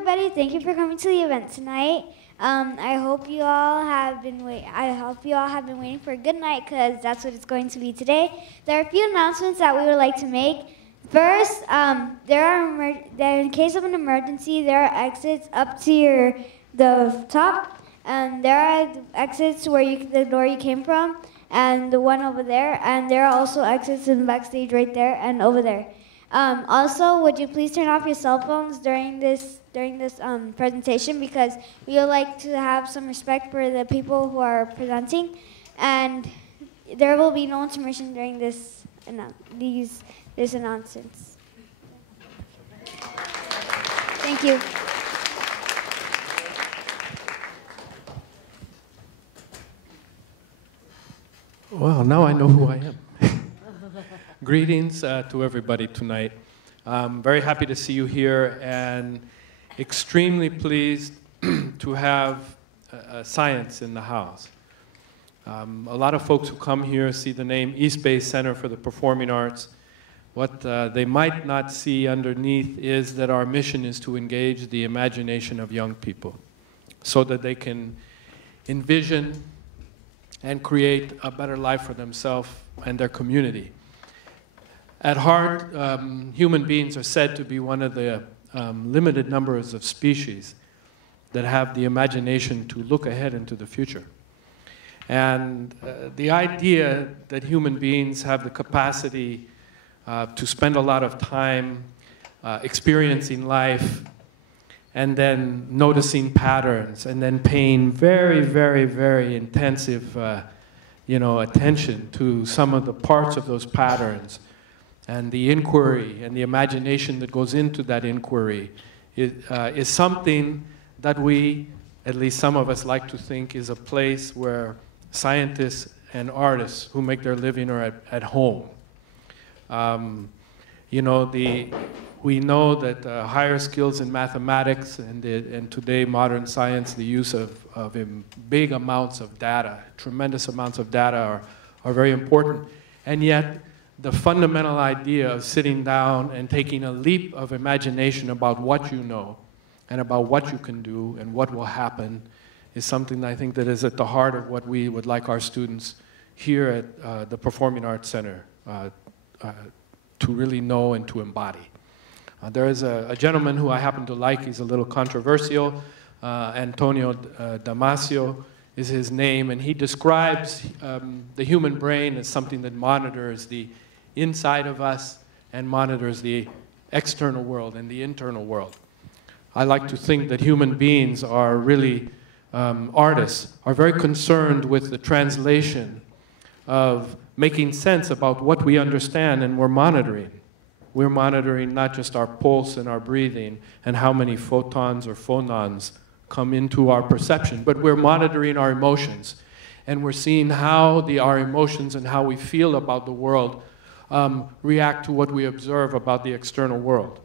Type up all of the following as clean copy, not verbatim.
everybody. Thank you for coming to the event tonight. I hope you all have been waiting for a good night, because that's what it's going to be today. There are a few announcements that we would like to make. First, in case of an emergency, there are exits up to the top, and there are exits where the door you came from, and the one over there, and there are also exits in the backstage right there and over there. Also, would you please turn off your cell phones during this presentation, because we would like to have some respect for the people who are presenting, and there will be no intermission during this announcements. Thank you. Well, now I know who I am. Greetings to everybody tonight. I'm very happy to see you here, and extremely pleased to have science in the house. A lot of folks who come here see the name East Bay Center for the Performing Arts. What they might not see underneath is that our mission is to engage the imagination of young people so that they can envision and create a better life for themselves and their community. At heart, human beings are said to be one of the limited numbers of species that have the imagination to look ahead into the future. And the idea that human beings have the capacity to spend a lot of time experiencing life and then noticing patterns and then paying very, very, very intensive attention to some of the parts of those patterns, and the inquiry and the imagination that goes into that inquiry is something that we, at least some of us, like to think is a place where scientists and artists who make their living are at home. We know that higher skills in mathematics and today modern science, the use of big amounts of data, tremendous amounts of data are very important. And yet, the fundamental idea of sitting down and taking a leap of imagination about what you know and about what you can do and what will happen is something I think that is at the heart of what we would like our students here at the Performing Arts Center to really know and to embody. There is a gentleman who I happen to like. He's a little controversial. Antonio Damasio is his name, and he describes the human brain as something that monitors the inside of us and monitors the external world and the internal world. I like to think that human beings are really artists, are very concerned with the translation of making sense about what we understand and we're monitoring. We're monitoring not just our pulse and our breathing and how many photons or phonons come into our perception, but we're monitoring our emotions. And we're seeing how our emotions and how we feel about the world react to what we observe about the external world.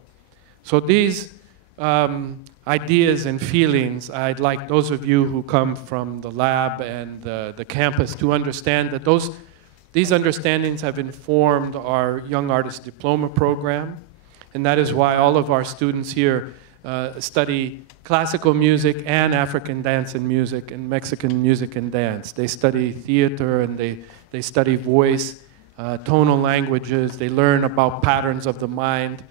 So these ideas and feelings, I'd like those of you who come from the lab and the campus to understand that these understandings have informed our Young Artist Diploma program, and that is why all of our students here study classical music and African dance and music and Mexican music and dance. They study theater and they study voice, tonal languages. They learn about patterns of the mind.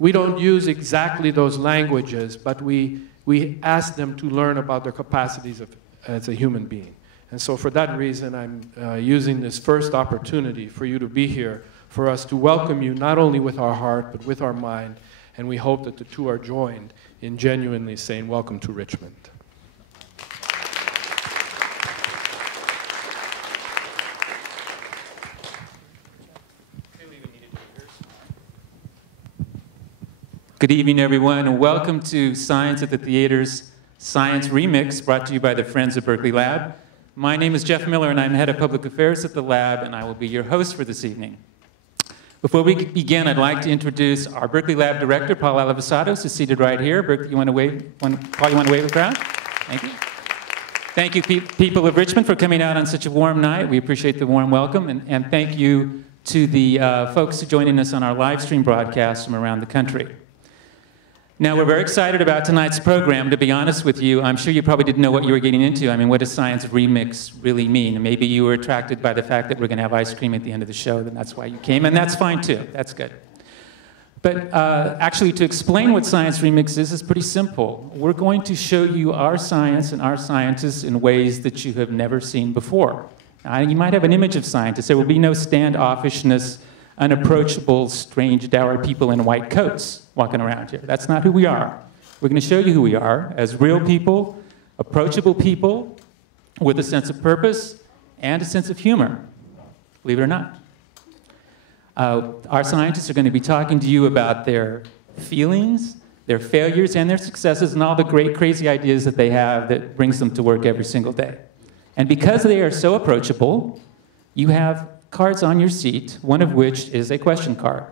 We don't use exactly those languages, but we ask them to learn about their capacities as a human being. And so for that reason, I'm using this first opportunity for you to be here, for us to welcome you not only with our heart, but with our mind. And we hope that the two are joined in genuinely saying, welcome to Richmond. Good evening, everyone, and welcome to Science at the Theater's Science Remix, brought to you by the Friends of Berkeley Lab. My name is Jeff Miller, and I'm Head of Public Affairs at the Lab, and I will be your host for this evening. Before we begin, I'd like to introduce our Berkeley Lab Director, Paul Alivisatos, who's seated right here. Paul, you want to wave the crowd? Thank you. Thank you, people of Richmond, for coming out on such a warm night. We appreciate the warm welcome, and thank you to the folks joining us on our live stream broadcast from around the country. Now, we're very excited about tonight's program. To be honest with you, I'm sure you probably didn't know what you were getting into. I mean, what does Science Remix really mean? And maybe you were attracted by the fact that we're going to have ice cream at the end of the show, then that's why you came, and that's fine too. That's good. But actually, to explain what Science Remix is pretty simple. We're going to show you our science and our scientists in ways that you have never seen before. Now, you might have an image of scientists. There will be no standoffishness, unapproachable, strange, dour people in white coats walking around here. That's not who we are. We're going to show you who we are as real people, approachable people, with a sense of purpose and a sense of humor, believe it or not. Our scientists are going to be talking to you about their feelings, their failures, and their successes, and all the great, crazy ideas that they have that brings them to work every single day. And because they are so approachable, you have cards on your seat, one of which is a question card.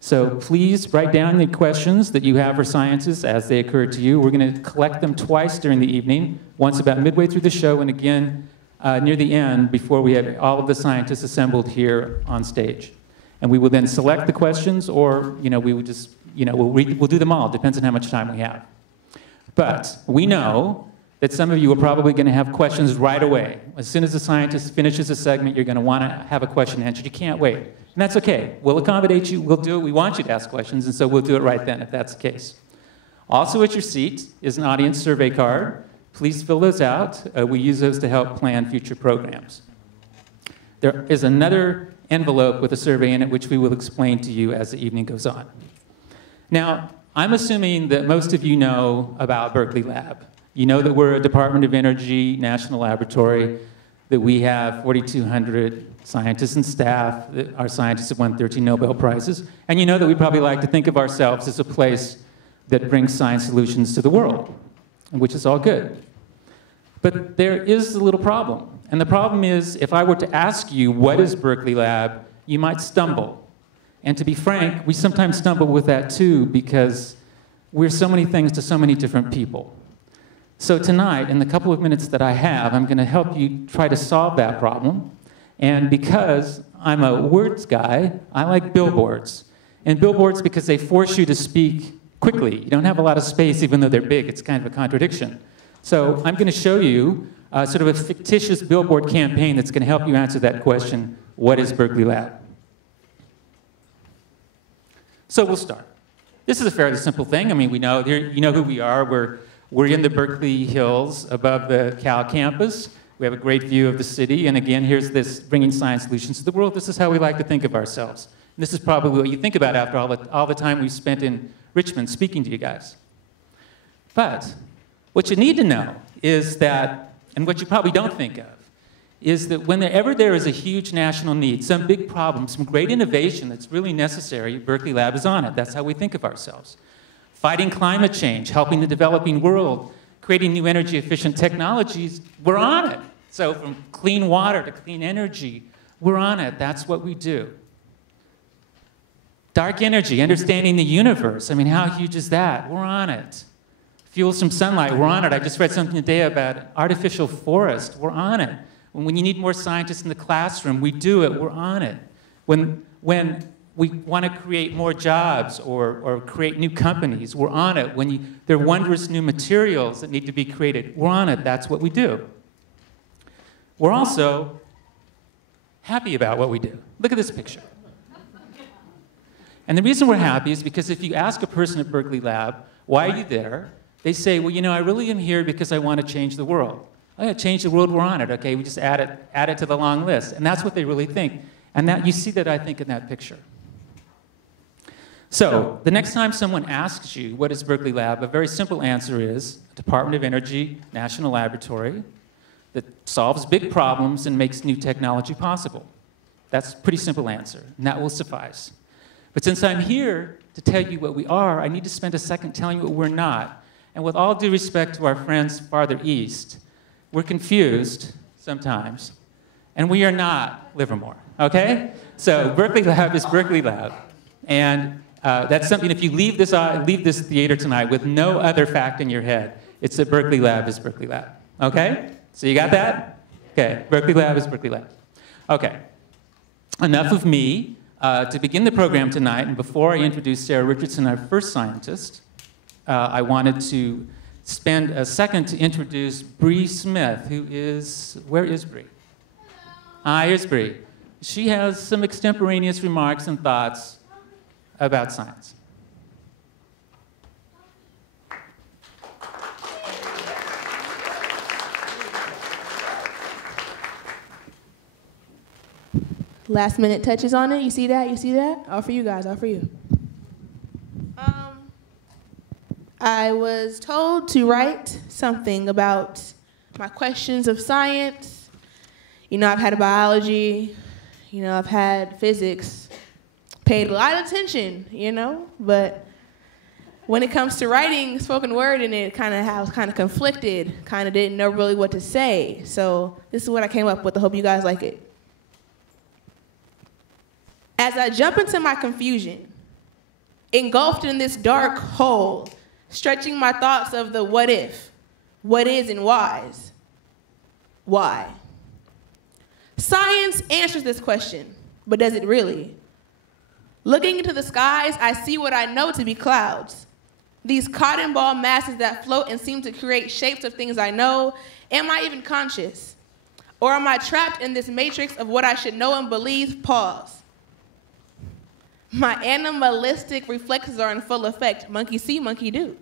So please write down the questions that you have for scientists as they occur to you. We're going to collect them twice during the evening, once about midway through the show, and again near the end before we have all of the scientists assembled here on stage. And we will then select the questions, or we will just, we'll do them all. Depends on how much time we have. But we know that some of you are probably going to have questions right away. As soon as the scientist finishes a segment, you're going to want to have a question answered. You can't wait. And that's okay. We'll accommodate you. We'll do it. We want you to ask questions, and so we'll do it right then if that's the case. Also at your seat is an audience survey card. Please fill those out. We use those to help plan future programs. There is another envelope with a survey in it, which we will explain to you as the evening goes on. Now, I'm assuming that most of you know about Berkeley Lab. You know that we're a Department of Energy national laboratory, that we have 4,200 scientists and staff, that our scientists have won 13 Nobel Prizes, and you know that we probably like to think of ourselves as a place that brings science solutions to the world, which is all good. But there is a little problem, and the problem is, if I were to ask you, what is Berkeley Lab, you might stumble. And to be frank, we sometimes stumble with that too, because we're so many things to so many different people. So tonight, in the couple of minutes that I have, I'm going to help you try to solve that problem. And because I'm a words guy, I like billboards. And billboards because they force you to speak quickly. You don't have a lot of space, even though they're big. It's kind of a contradiction. So I'm going to show you sort of a fictitious billboard campaign that's going to help you answer that question, what is Berkeley Lab? So we'll start. This is a fairly simple thing. I mean, we know, you know who we are. We're in the Berkeley Hills above the Cal campus. We have a great view of the city. And again, here's this bringing science solutions to the world. This is how we like to think of ourselves. And this is probably what you think about after all the time we've spent in Richmond speaking to you guys. But what you need to know is that, and what you probably don't think of, is that whenever there is a huge national need, some big problem, some great innovation that's really necessary, Berkeley Lab is on it. That's how we think of ourselves. Fighting climate change, helping the developing world, creating new energy-efficient technologies, we're on it. So from clean water to clean energy, we're on it. That's what we do. Dark energy, understanding the universe. I mean, how huge is that? We're on it. Fuels from sunlight, we're on it. I just read something today about artificial forest. We're on it. When you need more scientists in the classroom, we do it. We're on it. When we want to create more jobs or create new companies, we're on it. When there are wondrous new materials that need to be created, we're on it. That's what we do. We're also happy about what we do. Look at this picture. And the reason we're happy is because if you ask a person at Berkeley Lab, why are you there? They say, well, I really am here because I want to change the world. Oh, yeah, change the world, we're on it. Okay, we just add it to the long list. And that's what they really think. And that you see that, I think, in that picture. So the next time someone asks you, what is Berkeley Lab, a very simple answer is Department of Energy National Laboratory that solves big problems and makes new technology possible. That's a pretty simple answer, and that will suffice. But since I'm here to tell you what we are, I need to spend a second telling you what we're not. And with all due respect to our friends farther east, we're confused sometimes, and we are not Livermore, okay? So Berkeley Lab is Berkeley Lab, and that's something, if you leave this theater tonight with no other fact in your head, it's that Berkeley Lab is Berkeley Lab, okay? So you got that? Okay, Berkeley Lab is Berkeley Lab. Okay, enough of me. To begin the program tonight, and before I introduce Sarah Richardson, our first scientist, I wanted to spend a second to introduce Bree Smith, who is, where is Bree? Here's Bree. She has some extemporaneous remarks and thoughts about science. Last minute touches on it. You see that? You see that? All for you guys. All for you. I was told to write something about my questions of science. You know, I've had biology. You know, I've had physics. Paid a lot of attention, you know, but when it comes to writing spoken word in it, I was kind of conflicted, kind of didn't know really what to say. So this is what I came up with. I hope you guys like it. As I jump into my confusion, engulfed in this dark hole, stretching my thoughts of the what if, what is and whys. Why? Science answers this question, but does it really? Looking into the skies, I see what I know to be clouds. These cotton ball masses that float and seem to create shapes of things I know. Am I even conscious? Or am I trapped in this matrix of what I should know and believe? Pause. My animalistic reflexes are in full effect. Monkey see, monkey do.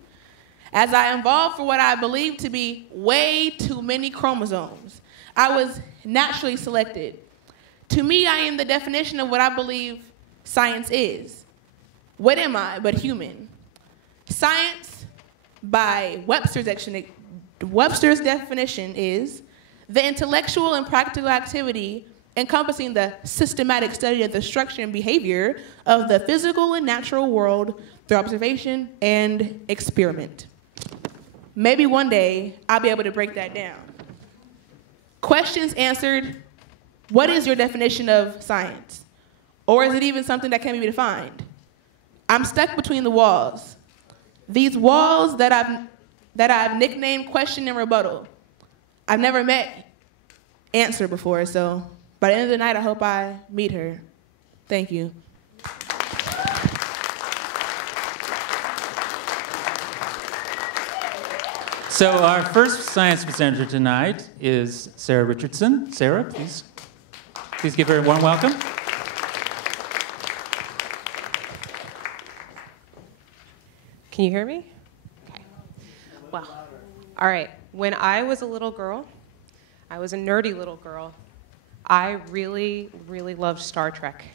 As I evolve for what I believe to be way too many chromosomes, I was naturally selected. To me, I am the definition of what I believe science is. What am I but human? Science, by Webster's definition, is the intellectual and practical activity encompassing the systematic study of the structure and behavior of the physical and natural world through observation and experiment. Maybe one day I'll be able to break that down. Questions answered, what is your definition of science? Or is it even something that can't be defined? I'm stuck between the walls. These walls that I've nicknamed question and rebuttal. I've never met answer before, so by the end of the night, I hope I meet her. Thank you. So our first science presenter tonight is Sarah Richardson. Sarah, please give her a warm welcome. Can you hear me? Okay. Well, all right. When I was a little girl, I was a nerdy little girl. I really, really loved Star Trek.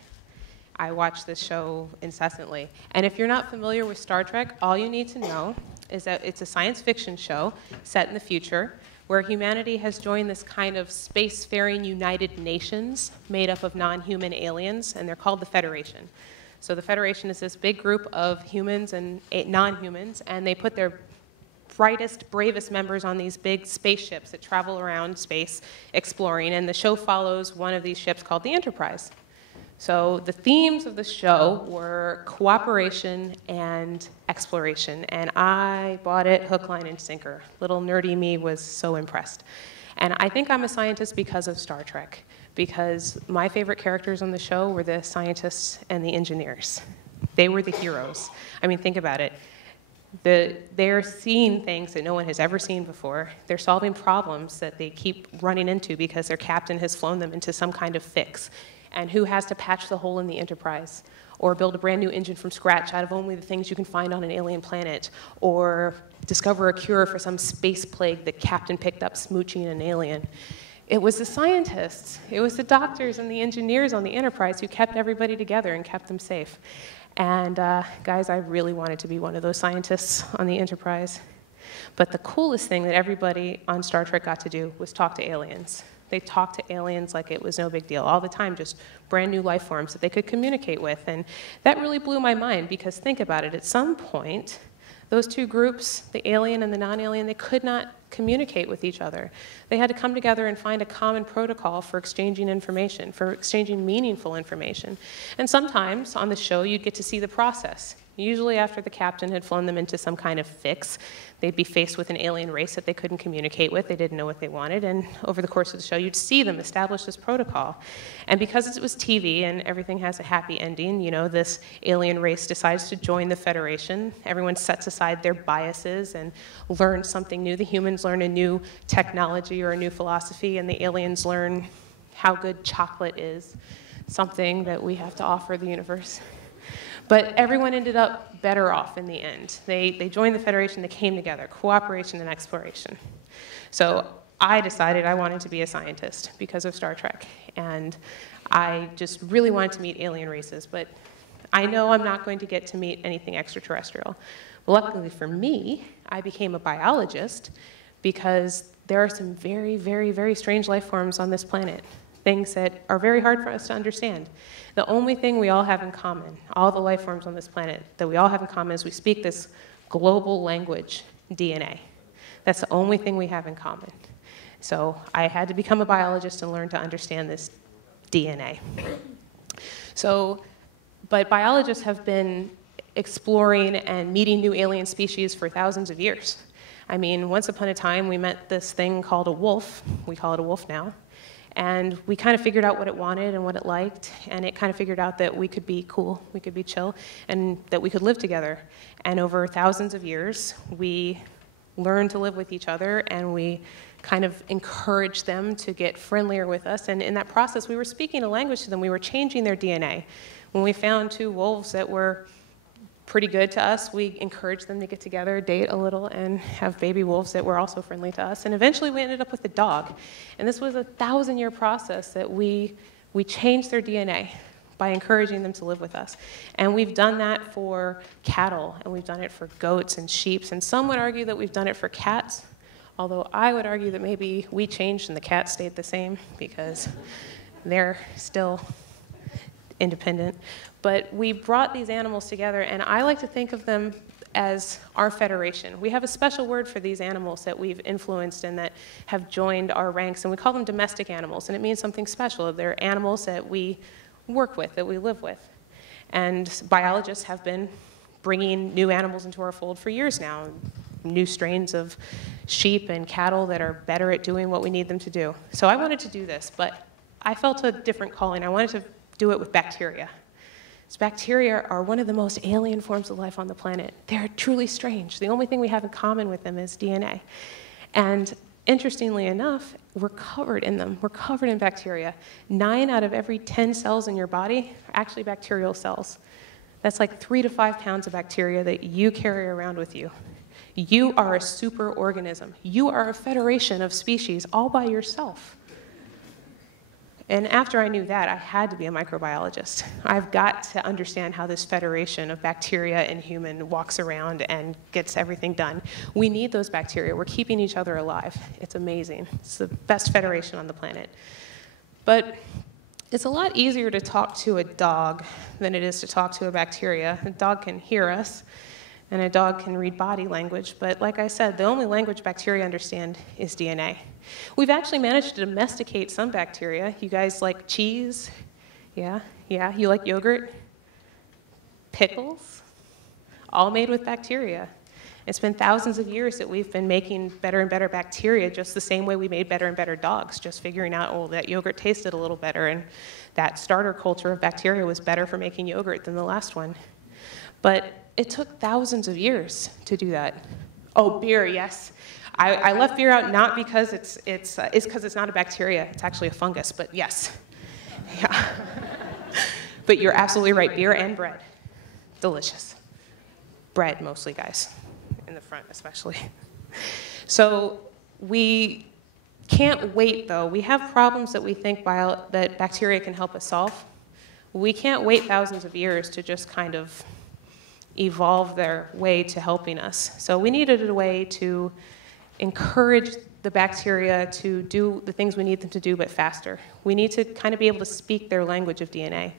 I watched this show incessantly. And if you're not familiar with Star Trek, all you need to know is that it's a science fiction show set in the future where humanity has joined this kind of spacefaring United Nations made up of non-human aliens, and they're called the Federation. So the Federation is this big group of humans and non-humans, and they put their brightest, bravest members on these big spaceships that travel around space exploring, and the show follows one of these ships called the Enterprise. So the themes of the show were cooperation and exploration, and I bought it hook, line, and sinker. Little nerdy me was so impressed. And I think I'm a scientist because of Star Trek, because my favorite characters on the show were the scientists and the engineers. They were the heroes. I mean, think about it. They're seeing things that no one has ever seen before. They're solving problems that they keep running into because their captain has flown them into some kind of fix. And who has to patch the hole in the Enterprise? Or build a brand new engine from scratch out of only the things you can find on an alien planet? Or discover a cure for some space plague that Captain picked up smooching an alien? It was the scientists, it was the doctors and the engineers on the Enterprise who kept everybody together and kept them safe. And guys, I really wanted to be one of those scientists on the Enterprise. But the coolest thing that everybody on Star Trek got to do was talk to aliens. They talked to aliens like it was no big deal, all the time, just brand new life forms that they could communicate with. And that really blew my mind, because think about it, at some point, those two groups, the alien and the non-alien, they could not communicate with each other. They had to come together and find a common protocol for exchanging information, for exchanging meaningful information. And sometimes on the show, you'd get to see the process. Usually after the captain had flown them into some kind of fix, they'd be faced with an alien race that they couldn't communicate with. They didn't know what they wanted. And over the course of the show, you'd see them establish this protocol. And because it was TV and everything has a happy ending, you know, this alien race decides to join the Federation. Everyone sets aside their biases and learns something new. The humans learn a new technology or a new philosophy, and the aliens learn how good chocolate is, something that we have to offer the universe. But everyone ended up better off in the end. They joined the Federation, they came together, cooperation and exploration. So I decided I wanted to be a scientist because of Star Trek. And I just really wanted to meet alien races, but I know I'm not going to get to meet anything extraterrestrial. But luckily for me, I became a biologist because there are some very, very, very strange life forms on this planet. Things that are very hard for us to understand. The only thing we all have in common, all the life forms on this planet, that we all have in common is we speak this global language, DNA. That's the only thing we have in common. So I had to become a biologist and learn to understand this DNA. But biologists have been exploring and meeting new alien species for thousands of years. I mean, once upon a time, we met this thing called a wolf. We call it a wolf now. And we kind of figured out what it wanted and what it liked, and it kind of figured out that we could be cool, we could be chill, and that we could live together. And over thousands of years, we learned to live with each other, and we kind of encouraged them to get friendlier with us. And in that process, we were speaking a language to them. We were changing their DNA. When we found two wolves that were pretty good to us, we encouraged them to get together, date a little, and have baby wolves that were also friendly to us. And eventually we ended up with a dog. And this was a 1,000-year process that we changed their DNA by encouraging them to live with us. And we've done that for cattle, and we've done it for goats and sheep. And some would argue that we've done it for cats, although I would argue that maybe we changed and the cats stayed the same because they're still independent. But we brought these animals together, and I like to think of them as our federation. We have a special word for these animals that we've influenced and that have joined our ranks, and we call them domestic animals, and it means something special. They're animals that we work with, that we live with. And biologists have been bringing new animals into our fold for years now, new strains of sheep and cattle that are better at doing what we need them to do. So I wanted to do this, but I felt a different calling. I wanted to do it with bacteria. So bacteria are one of the most alien forms of life on the planet. They're truly strange. The only thing we have in common with them is DNA. And interestingly enough, we're covered in them. We're covered in bacteria. 9 out of every 10 cells in your body are actually bacterial cells. That's like 3 to 5 pounds of bacteria that you carry around with you. You are a superorganism. You are a federation of species all by yourself. And after I knew that, I had to be a microbiologist. I've got to understand how this federation of bacteria and human walks around and gets everything done. We need those bacteria. We're keeping each other alive. It's amazing. It's the best federation on the planet. But it's a lot easier to talk to a dog than it is to talk to a bacteria. A dog can hear us, and a dog can read body language. But like I said, the only language bacteria understand is DNA. We've actually managed to domesticate some bacteria. You guys like cheese? Yeah? You like yogurt? Pickles? All made with bacteria. It's been thousands of years that we've been making better and better bacteria just the same way we made better and better dogs, just figuring out, oh, that yogurt tasted a little better, and that starter culture of bacteria was better for making yogurt than the last one. But it took thousands of years to do that. Oh, beer, yes. I left beer out not because it's because it's not a bacteria. It's actually a fungus, but yes. Yeah. But you're absolutely right. Beer and bread. Delicious. Bread mostly, guys. In the front especially. So we can't wait, though. We have problems that we think that bacteria can help us solve. We can't wait thousands of years to just kind of evolve their way to helping us. So we needed a way to encourage the bacteria to do the things we need them to do, but faster. We need to kind of be able to speak their language of DNA.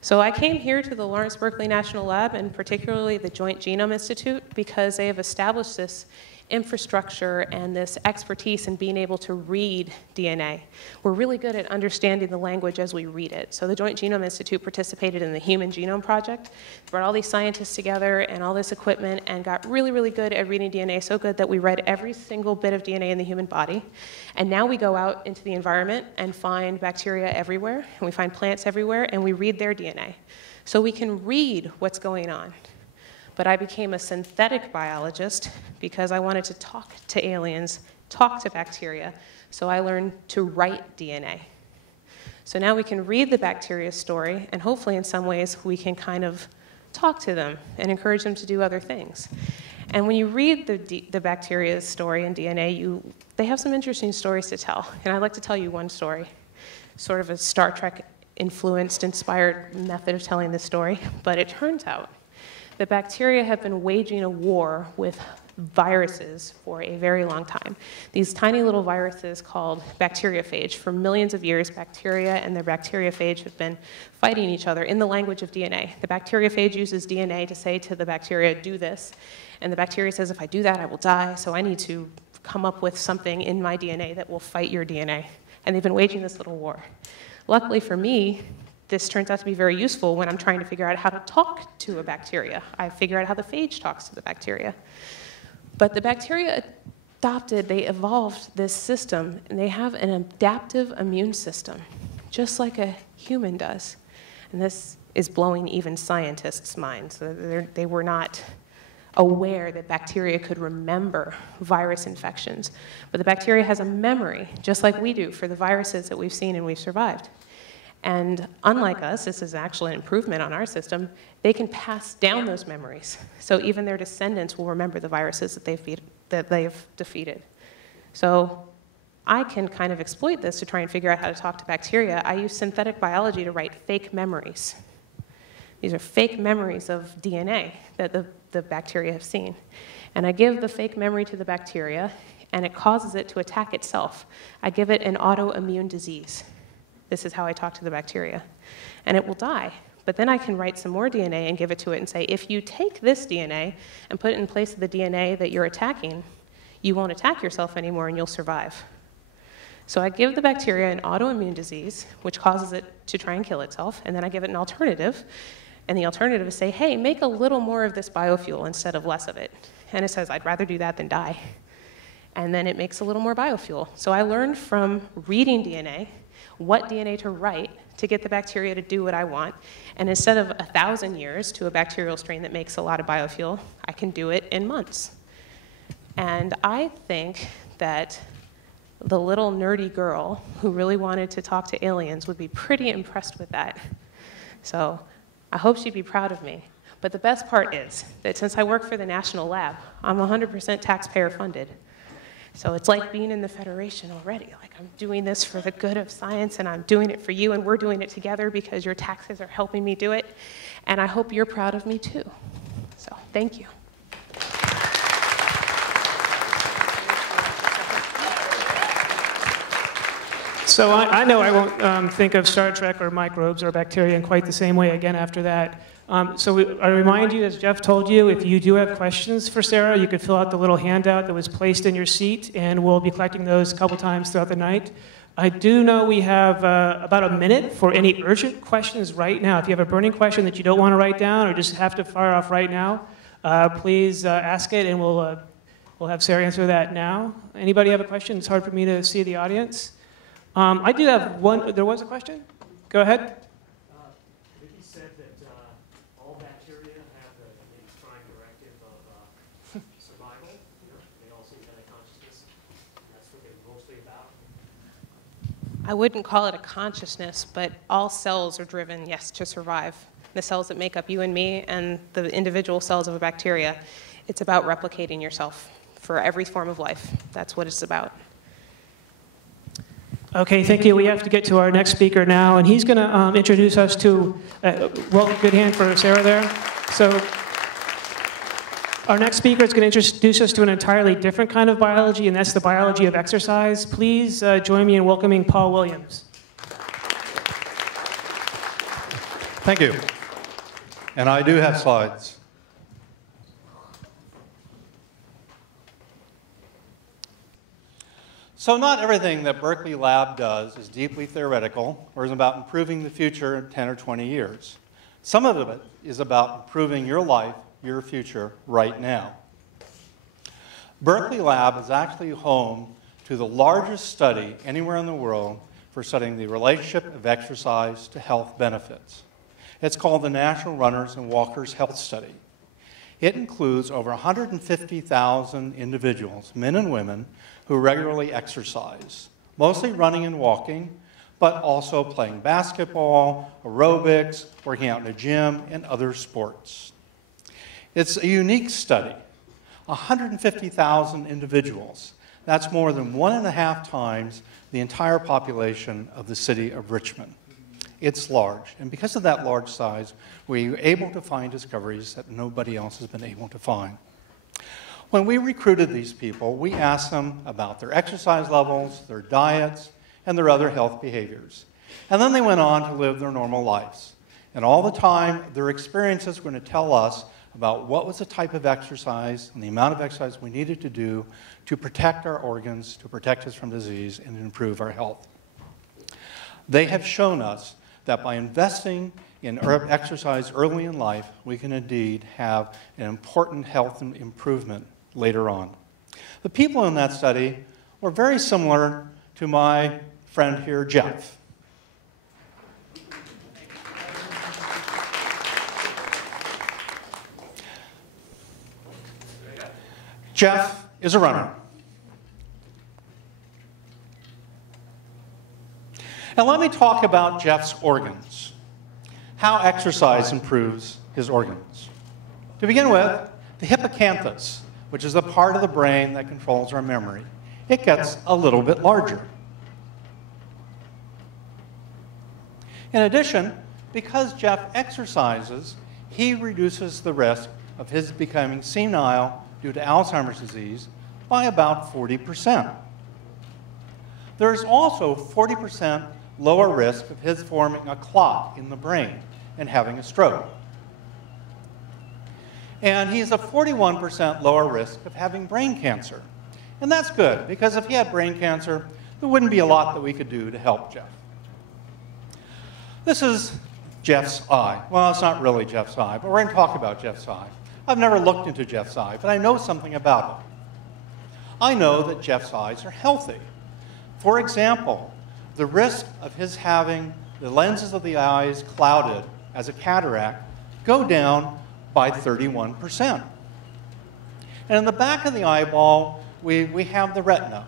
So I came here to the Berkeley National Lab, and particularly the Joint Genome Institute, because they have established this infrastructure and this expertise in being able to read DNA. We're really good at understanding the language as we read it. So the Joint Genome Institute participated in the Human Genome Project, brought all these scientists together and all this equipment and got really, really good at reading DNA, so good that we read every single bit of DNA in the human body. And now we go out into the environment and find bacteria everywhere, and we find plants everywhere, and we read their DNA. So we can read what's going on. But I became a synthetic biologist because I wanted to talk to aliens, talk to bacteria, so I learned to write DNA. So now we can read the bacteria's story, and hopefully in some ways we can kind of talk to them and encourage them to do other things. And when you read the bacteria's story in DNA, they have some interesting stories to tell. And I'd like to tell you one story, sort of a Star Trek influenced, inspired method of telling this story. But it turns out the bacteria have been waging a war with viruses for a very long time. These tiny little viruses called bacteriophage. For millions of years, bacteria and their bacteriophage have been fighting each other in the language of DNA. The bacteriophage uses DNA to say to the bacteria, do this. And the bacteria says, if I do that, I will die, so I need to come up with something in my DNA that will fight your DNA. And they've been waging this little war. Luckily for me, this turns out to be very useful when I'm trying to figure out how to talk to a bacteria. I figure out how the phage talks to the bacteria. But the bacteria they evolved this system, and they have an adaptive immune system, just like a human does. And this is blowing even scientists' minds. They were not aware that bacteria could remember virus infections. But the bacteria has a memory, just like we do, for the viruses that we've seen and we've survived. And unlike us, this is actually an improvement on our system, they can pass down those memories. So even their descendants will remember the viruses that they've defeated. So I can kind of exploit this to try and figure out how to talk to bacteria. I use synthetic biology to write fake memories. These are fake memories of DNA that the bacteria have seen. And I give the fake memory to the bacteria, and it causes it to attack itself. I give it an autoimmune disease. This is how I talk to the bacteria. And it will die. But then I can write some more DNA and give it to it and say, if you take this DNA and put it in place of the DNA that you're attacking, you won't attack yourself anymore and you'll survive. So I give the bacteria an autoimmune disease, which causes it to try and kill itself, and then I give it an alternative. And the alternative is say, hey, make a little more of this biofuel instead of less of it. And it says, I'd rather do that than die. And then it makes a little more biofuel. So I learned from reading DNA what DNA to write to get the bacteria to do what I want. And instead of 1,000 years to a bacterial strain that makes a lot of biofuel, I can do it in months. And I think that the little nerdy girl who really wanted to talk to aliens would be pretty impressed with that. So I hope she'd be proud of me. But the best part is that since I work for the National Lab, I'm 100% taxpayer funded. So it's like being in the Federation already. Like, I'm doing this for the good of science, and I'm doing it for you, and we're doing it together because your taxes are helping me do it. And I hope you're proud of me too. So thank you. So I know I won't think of Star Trek or microbes or bacteria in quite the same way again after that. I remind you, as Jeff told you, if you do have questions for Sarah, you could fill out the little handout that was placed in your seat, and we'll be collecting those a couple times throughout the night. I do know we have about a minute for any urgent questions right now. If you have a burning question that you don't want to write down or just have to fire off right now, please ask it, and we'll have Sarah answer that now. Anybody have a question? It's hard for me to see the audience. I do have one. There was a question? Go ahead. Vicky said that all bacteria have the prime directive of survival. They all seem to have a consciousness. That's what they're mostly about. I wouldn't call it a consciousness, but all cells are driven, yes, to survive. The cells that make up you and me and the individual cells of a bacteria, it's about replicating yourself for every form of life. That's what it's about. Okay, thank you. We have to get to our next speaker now, and he's going to introduce us to, well, good hand for Sarah there. So our next speaker is going to introduce us to an entirely different kind of biology, and that's the biology of exercise. Please join me in welcoming Paul Williams. Thank you. And I do have slides. So not everything that Berkeley Lab does is deeply theoretical or is about improving the future in 10 or 20 years. Some of it is about improving your life, your future, right now. Berkeley Lab is actually home to the largest study anywhere in the world for studying the relationship of exercise to health benefits. It's called the National Runners and Walkers Health Study. It includes over 150,000 individuals, men and women, who regularly exercise, mostly running and walking, but also playing basketball, aerobics, working out in a gym, and other sports. It's a unique study. 150,000 individuals. That's more than 1.5 times the entire population of the city of Richmond. It's large, and because of that large size, we were able to find discoveries that nobody else has been able to find. When we recruited these people, we asked them about their exercise levels, their diets, and their other health behaviors. And then they went on to live their normal lives. And all the time, their experiences were going to tell us about what was the type of exercise and the amount of exercise we needed to do to protect our organs, to protect us from disease, and improve our health. They have shown us that by investing in exercise early in life, we can indeed have an important health improvement later on. The people in that study were very similar to my friend here, Jeff. Jeff is a runner. Now let me talk about Jeff's organs, how exercise improves his organs. To begin with, the hippocampus, which is the part of the brain that controls our memory, it gets a little bit larger. In addition, because Jeff exercises, he reduces the risk of his becoming senile due to Alzheimer's disease by about 40%. There's also 40% lower risk of his forming a clot in the brain and having a stroke. And he's a 41% lower risk of having brain cancer. And that's good, because if he had brain cancer, there wouldn't be a lot that we could do to help Jeff. This is Jeff's eye. Well, it's not really Jeff's eye, but we're going to talk about Jeff's eye. I've never looked into Jeff's eye, but I know something about it. I know that Jeff's eyes are healthy. For example, the risk of his having the lenses of the eyes clouded as a cataract go down by 31%. And in the back of the eyeball, we have the retina.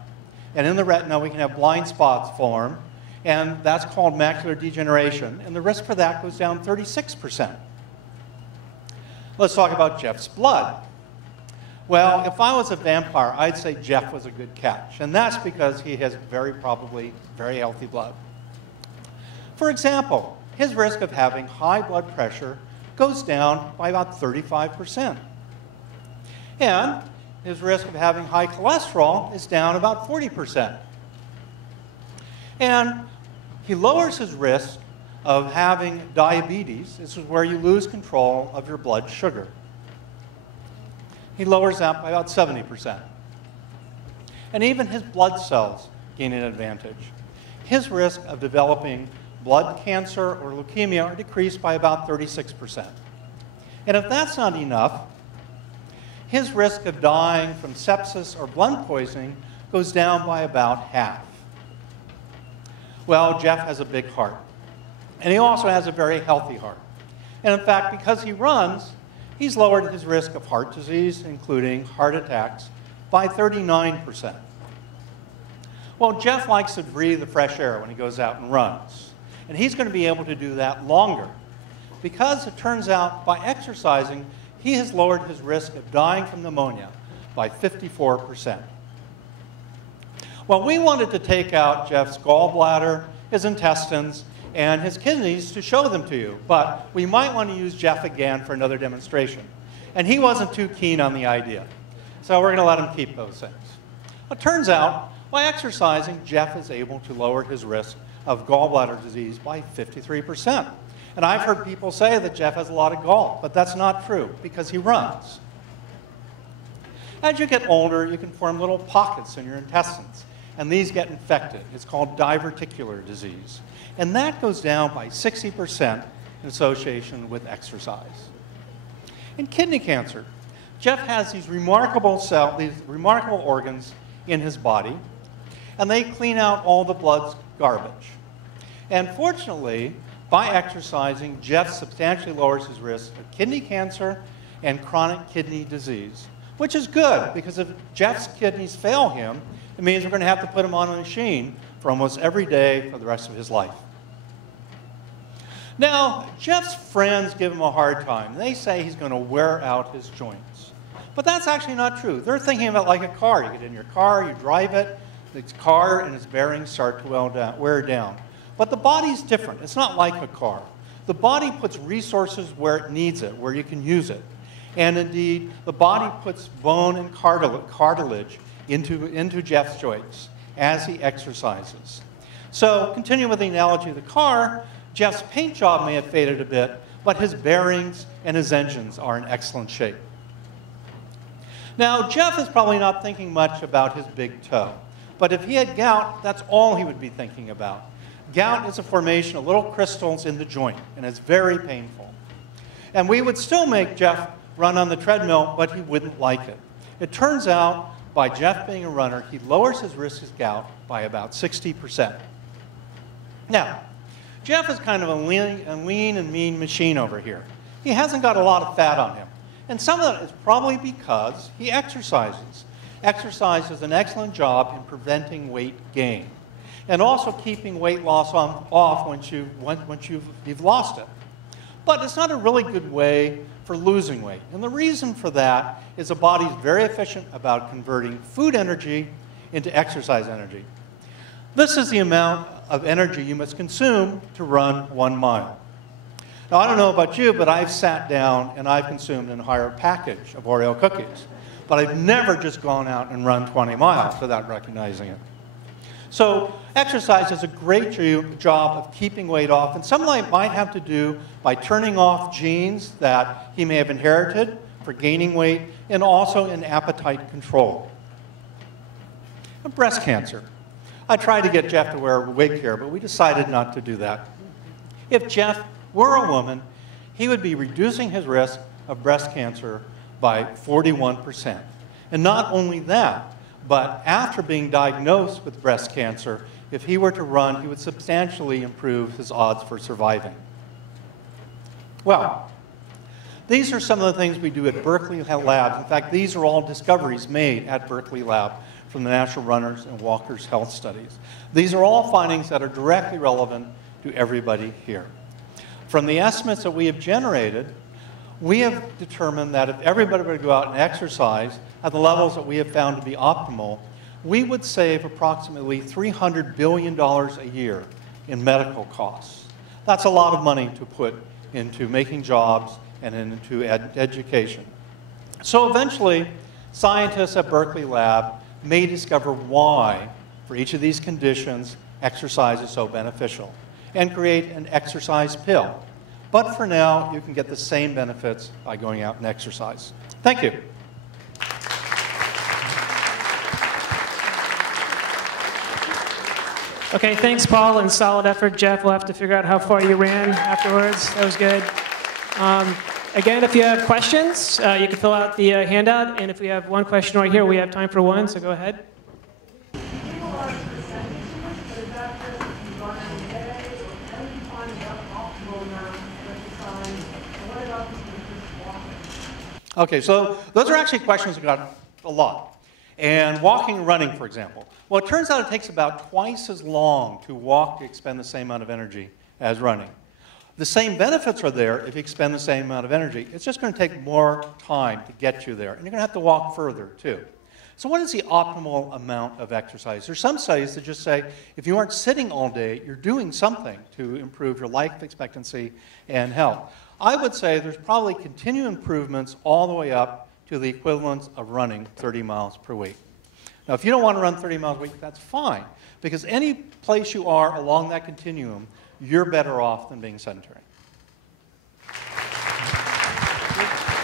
And in the retina, we can have blind spots form, and that's called macular degeneration. And the risk for that goes down 36%. Let's talk about Jeff's blood. Well, if I was a vampire, I'd say Jeff was a good catch. And that's because he has probably very healthy blood. For example, his risk of having high blood pressure goes down by about 35%. And his risk of having high cholesterol is down about 40%. And he lowers his risk of having diabetes. This is where you lose control of your blood sugar. He lowers that by about 70%. And even his blood cells gain an advantage. His risk of developing blood cancer or leukemia are decreased by about 36%. And if that's not enough, his risk of dying from sepsis or blood poisoning goes down by about half. Well, Jeff has a big heart. And he also has a very healthy heart. And in fact, because he runs, he's lowered his risk of heart disease, including heart attacks, by 39%. Well, Jeff likes to breathe the fresh air when he goes out and runs. And he's going to be able to do that longer. Because it turns out, by exercising, he has lowered his risk of dying from pneumonia by 54%. Well, we wanted to take out Jeff's gallbladder, his intestines, and his kidneys to show them to you. But we might want to use Jeff again for another demonstration. And he wasn't too keen on the idea. So we're going to let him keep those things. It turns out, by exercising, Jeff is able to lower his risk of gallbladder disease by 53%. And I've heard people say that Jeff has a lot of gall, but that's not true because he runs. As you get older, you can form little pockets in your intestines. and these get infected. It's called diverticular disease. And that goes down by 60% in association with exercise. In kidney cancer, Jeff has these remarkable organs in his body, and they clean out all the blood's garbage. And fortunately, by exercising, Jeff substantially lowers his risk of kidney cancer and chronic kidney disease, which is good, because if Jeff's kidneys fail him, it means we're going to have to put him on a machine for almost every day for the rest of his life. Now, Jeff's friends give him a hard time. They say he's going to wear out his joints. But that's actually not true. They're thinking of it like a car. You get in your car, you drive it, the car and its bearings start to wear down. But the body's different. It's not like a car. The body puts resources where it needs it, where you can use it. And indeed, the body puts bone and cartilage into Jeff's joints as he exercises. So, continuing with the analogy of the car, Jeff's paint job may have faded a bit, but his bearings and his engines are in excellent shape. Now, Jeff is probably not thinking much about his big toe, but if he had gout, that's all he would be thinking about. Gout is a formation of little crystals in the joint, and it's very painful. And we would still make Jeff run on the treadmill, but he wouldn't like it. It turns out, by Jeff being a runner, he lowers his risk of gout by about 60%. Now, Jeff is kind of a lean and mean machine over here. He hasn't got a lot of fat on him. And some of that is probably because he exercises. Exercise does an excellent job in preventing weight gain, and also keeping weight loss off once you've lost it. But it's not a really good way for losing weight. And the reason for that is the body's very efficient about converting food energy into exercise energy. This is the amount of energy you must consume to run 1 mile. Now, I don't know about you, but I've sat down and I've consumed an entire package of Oreo cookies. But I've never just gone out and run 20 miles without recognizing it. So exercise does a great job of keeping weight off, and some of it might have to do by turning off genes that he may have inherited for gaining weight, and also in appetite control. And breast cancer. I tried to get Jeff to wear a wig here, but we decided not to do that. If Jeff were a woman, he would be reducing his risk of breast cancer by 41%. And not only that, but after being diagnosed with breast cancer, if he were to run, he would substantially improve his odds for surviving. Well, these are some of the things we do at Berkeley Lab. In fact, these are all discoveries made at Berkeley Lab from the National Runners and Walkers Health Studies. These are all findings that are directly relevant to everybody here. From the estimates that we have generated, we have determined that if everybody were to go out and exercise at the levels that we have found to be optimal, we would save approximately $300 billion a year in medical costs. That's a lot of money to put into making jobs and into education. So eventually, scientists at Berkeley Lab may discover why, for each of these conditions, exercise is so beneficial, and create an exercise pill. But for now, you can get the same benefits by going out and exercise. Thank you. Okay, thanks, Paul, and solid effort, Jeff. We'll have to figure out how far you ran afterwards. That was good. Again, if you have questions, you can fill out the handout, and if we have one question right here, we have time for one, so go ahead. Okay, so those are actually questions we got a lot. And walking and running, for example. Well, it turns out it takes about twice as long to walk to expend the same amount of energy as running. The same benefits are there if you expend the same amount of energy. It's just going to take more time to get you there. And you're going to have to walk further, too. So what is the optimal amount of exercise? There's some studies that just say if you aren't sitting all day, you're doing something to improve your life expectancy and health. I would say there's probably continued improvements all the way up to the equivalent of running 30 miles per week. Now, if you don't want to run 30 miles a week, that's fine, because any place you are along that continuum, you're better off than being sedentary.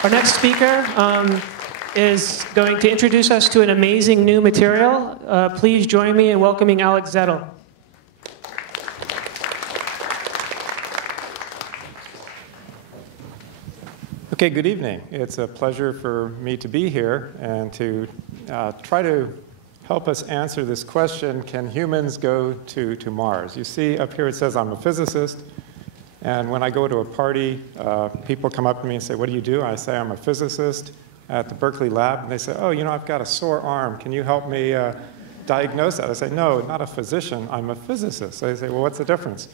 Our next speaker is going to introduce us to an amazing new material. Please join me in welcoming Alex Zettl. Okay, good evening. It's a pleasure for me to be here and to try to help us answer this question, can humans go to Mars? You see up here it says I'm a physicist, and when I go to a party, people come up to me and say, what do you do? I say I'm a physicist at the Berkeley Lab, and they say, oh, you know, I've got a sore arm. Can you help me diagnose that? I say, no, not a physician, I'm a physicist. So they say, well, what's the difference?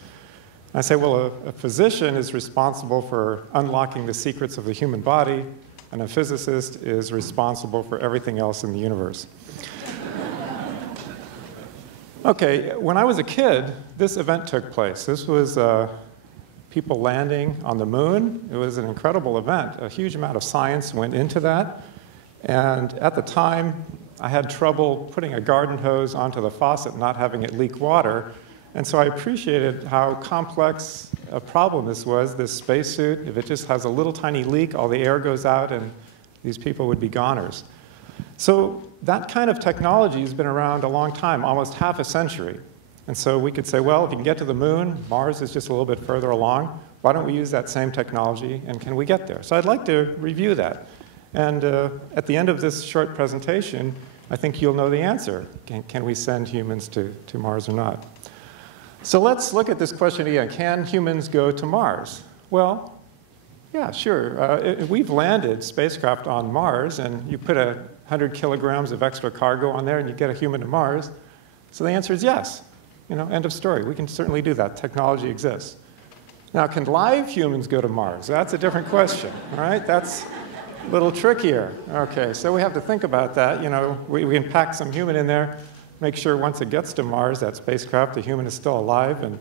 I say, well, a physician is responsible for unlocking the secrets of the human body, and a physicist is responsible for everything else in the universe. Okay, when I was a kid, this event took place. This was people landing on the moon. It was an incredible event. A huge amount of science went into that. And at the time, I had trouble putting a garden hose onto the faucet, not having it leak water. And so I appreciated how complex a problem this was, this spacesuit. If it just has a little tiny leak, all the air goes out, and these people would be goners. So that kind of technology has been around a long time, almost half a century. And so we could say, well, if you can get to the moon, Mars is just a little bit further along. Why don't we use that same technology, and can we get there? So I'd like to review that. And at the end of this short presentation, I think you'll know the answer. Can we send humans to Mars or not? So let's look at this question again. Can humans go to Mars? Well, yeah, sure. We've landed spacecraft on Mars, and you put 100 kilograms of extra cargo on there, and you get a human to Mars. So the answer is yes. You know, end of story. We can certainly do that. Technology exists. Now, can live humans go to Mars? That's a different question, all right? That's a little trickier. Okay, so we have to think about that. You know, we can pack some human in there, make sure once it gets to Mars, that spacecraft, the human is still alive and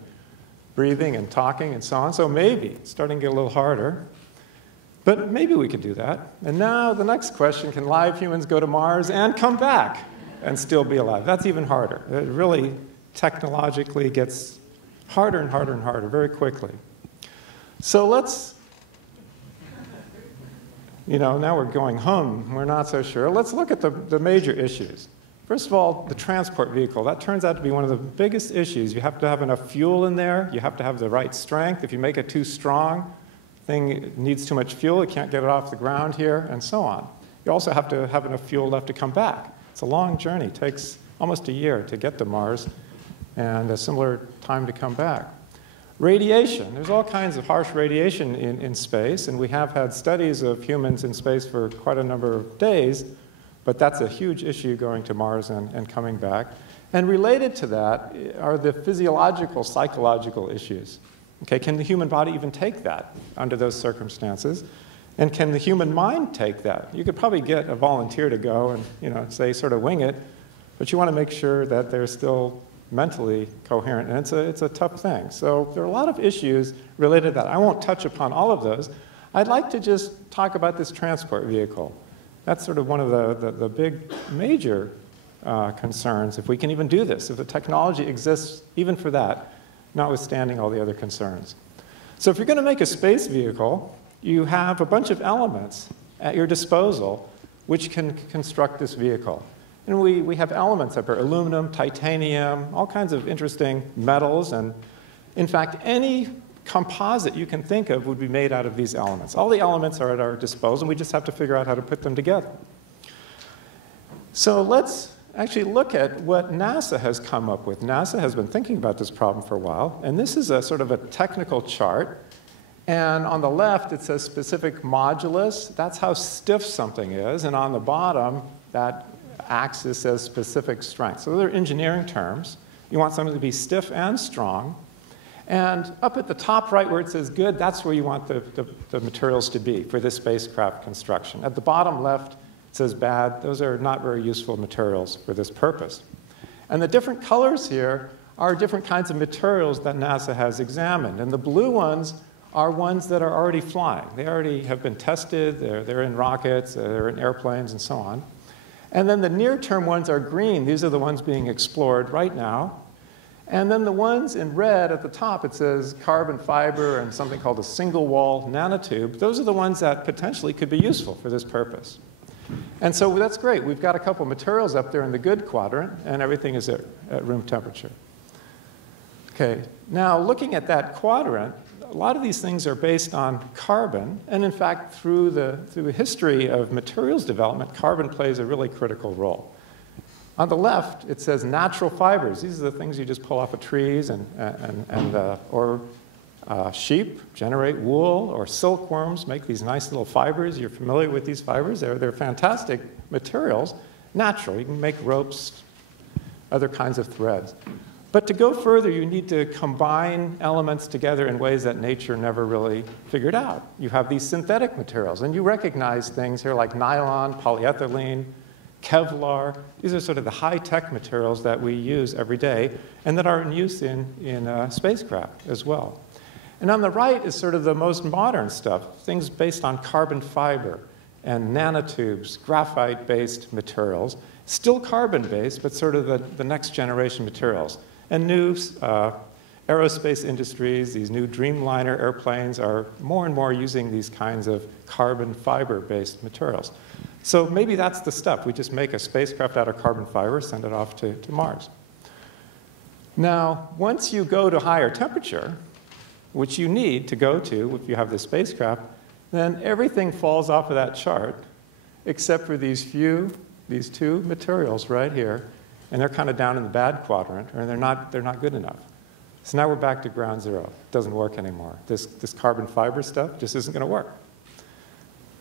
breathing and talking and so on. So maybe it's starting to get a little harder. But maybe we could do that. And now the next question, can live humans go to Mars and come back and still be alive? That's even harder. It really technologically gets harder and harder and harder very quickly. So let's, you know, now we're going home. We're not so sure. Let's look at the major issues. First of all, the transport vehicle. That turns out to be one of the biggest issues. You have to have enough fuel in there. You have to have the right strength. If you make it too strong, thing needs too much fuel. You can't get it off the ground here, and so on. You also have to have enough fuel left to come back. It's a long journey. It takes almost a year to get to Mars, and a similar time to come back. Radiation. There's all kinds of harsh radiation in space, and we have had studies of humans in space for quite a number of days, but that's a huge issue going to Mars and coming back. And related to that are the physiological, psychological issues. Okay, can the human body even take that under those circumstances? And can the human mind take that? You could probably get a volunteer to go and, you know, say, sort of wing it, but you want to make sure that they're still mentally coherent, and it's a tough thing. So there are a lot of issues related to that. I won't touch upon all of those. I'd like to just talk about this transport vehicle. That's sort of one of the big, major concerns, if we can even do this, if the technology exists even for that, notwithstanding all the other concerns. So if you're going to make a space vehicle, you have a bunch of elements at your disposal which can construct this vehicle. And we have elements up here, aluminum, titanium, all kinds of interesting metals. And in fact, any composite you can think of would be made out of these elements. All the elements are at our disposal, and we just have to figure out how to put them together. So let's actually look at what NASA has come up with. NASA has been thinking about this problem for a while, and this is a sort of a technical chart. And on the left, it says specific modulus. That's how stiff something is. And on the bottom, that axis says specific strength. So those are engineering terms. You want something to be stiff and strong. And up at the top right where it says good, that's where you want the materials to be for this spacecraft construction. At the bottom left, it says bad. Those are not very useful materials for this purpose. And the different colors here are different kinds of materials that NASA has examined. And the blue ones are ones that are already flying. They already have been tested. They're in rockets. They're in airplanes, and so on. And then the near-term ones are green. These are the ones being explored right now. And then the ones in red at the top, it says carbon fiber and something called a single-wall nanotube. Those are the ones that potentially could be useful for this purpose. And so that's great. We've got a couple materials up there in the good quadrant, and everything is at room temperature. Okay, now looking at that quadrant, a lot of these things are based on carbon, and in fact, through the history of materials development, carbon plays a really critical role. On the left, it says natural fibers. These are the things you just pull off of trees, or sheep generate wool, or silkworms make these nice little fibers. You're familiar with these fibers. They're fantastic materials, natural. You can make ropes, other kinds of threads. But to go further, you need to combine elements together in ways that nature never really figured out. You have these synthetic materials, and you recognize things here like nylon, polyethylene, Kevlar. These are sort of the high-tech materials that we use every day and that are in use in spacecraft as well. And on the right is sort of the most modern stuff, things based on carbon fiber and nanotubes, graphite-based materials, still carbon-based, but sort of the next generation materials. And new aerospace industries, these new Dreamliner airplanes are more and more using these kinds of carbon fiber-based materials. So maybe that's the stuff. We just make a spacecraft out of carbon fiber, send it off to Mars. Now, once you go to higher temperature, which you need to go to if you have this spacecraft, then everything falls off of that chart except for these two materials right here. And they're kind of down in the bad quadrant, or they're not good enough. So now we're back to ground zero. It doesn't work anymore. This carbon fiber stuff just isn't going to work.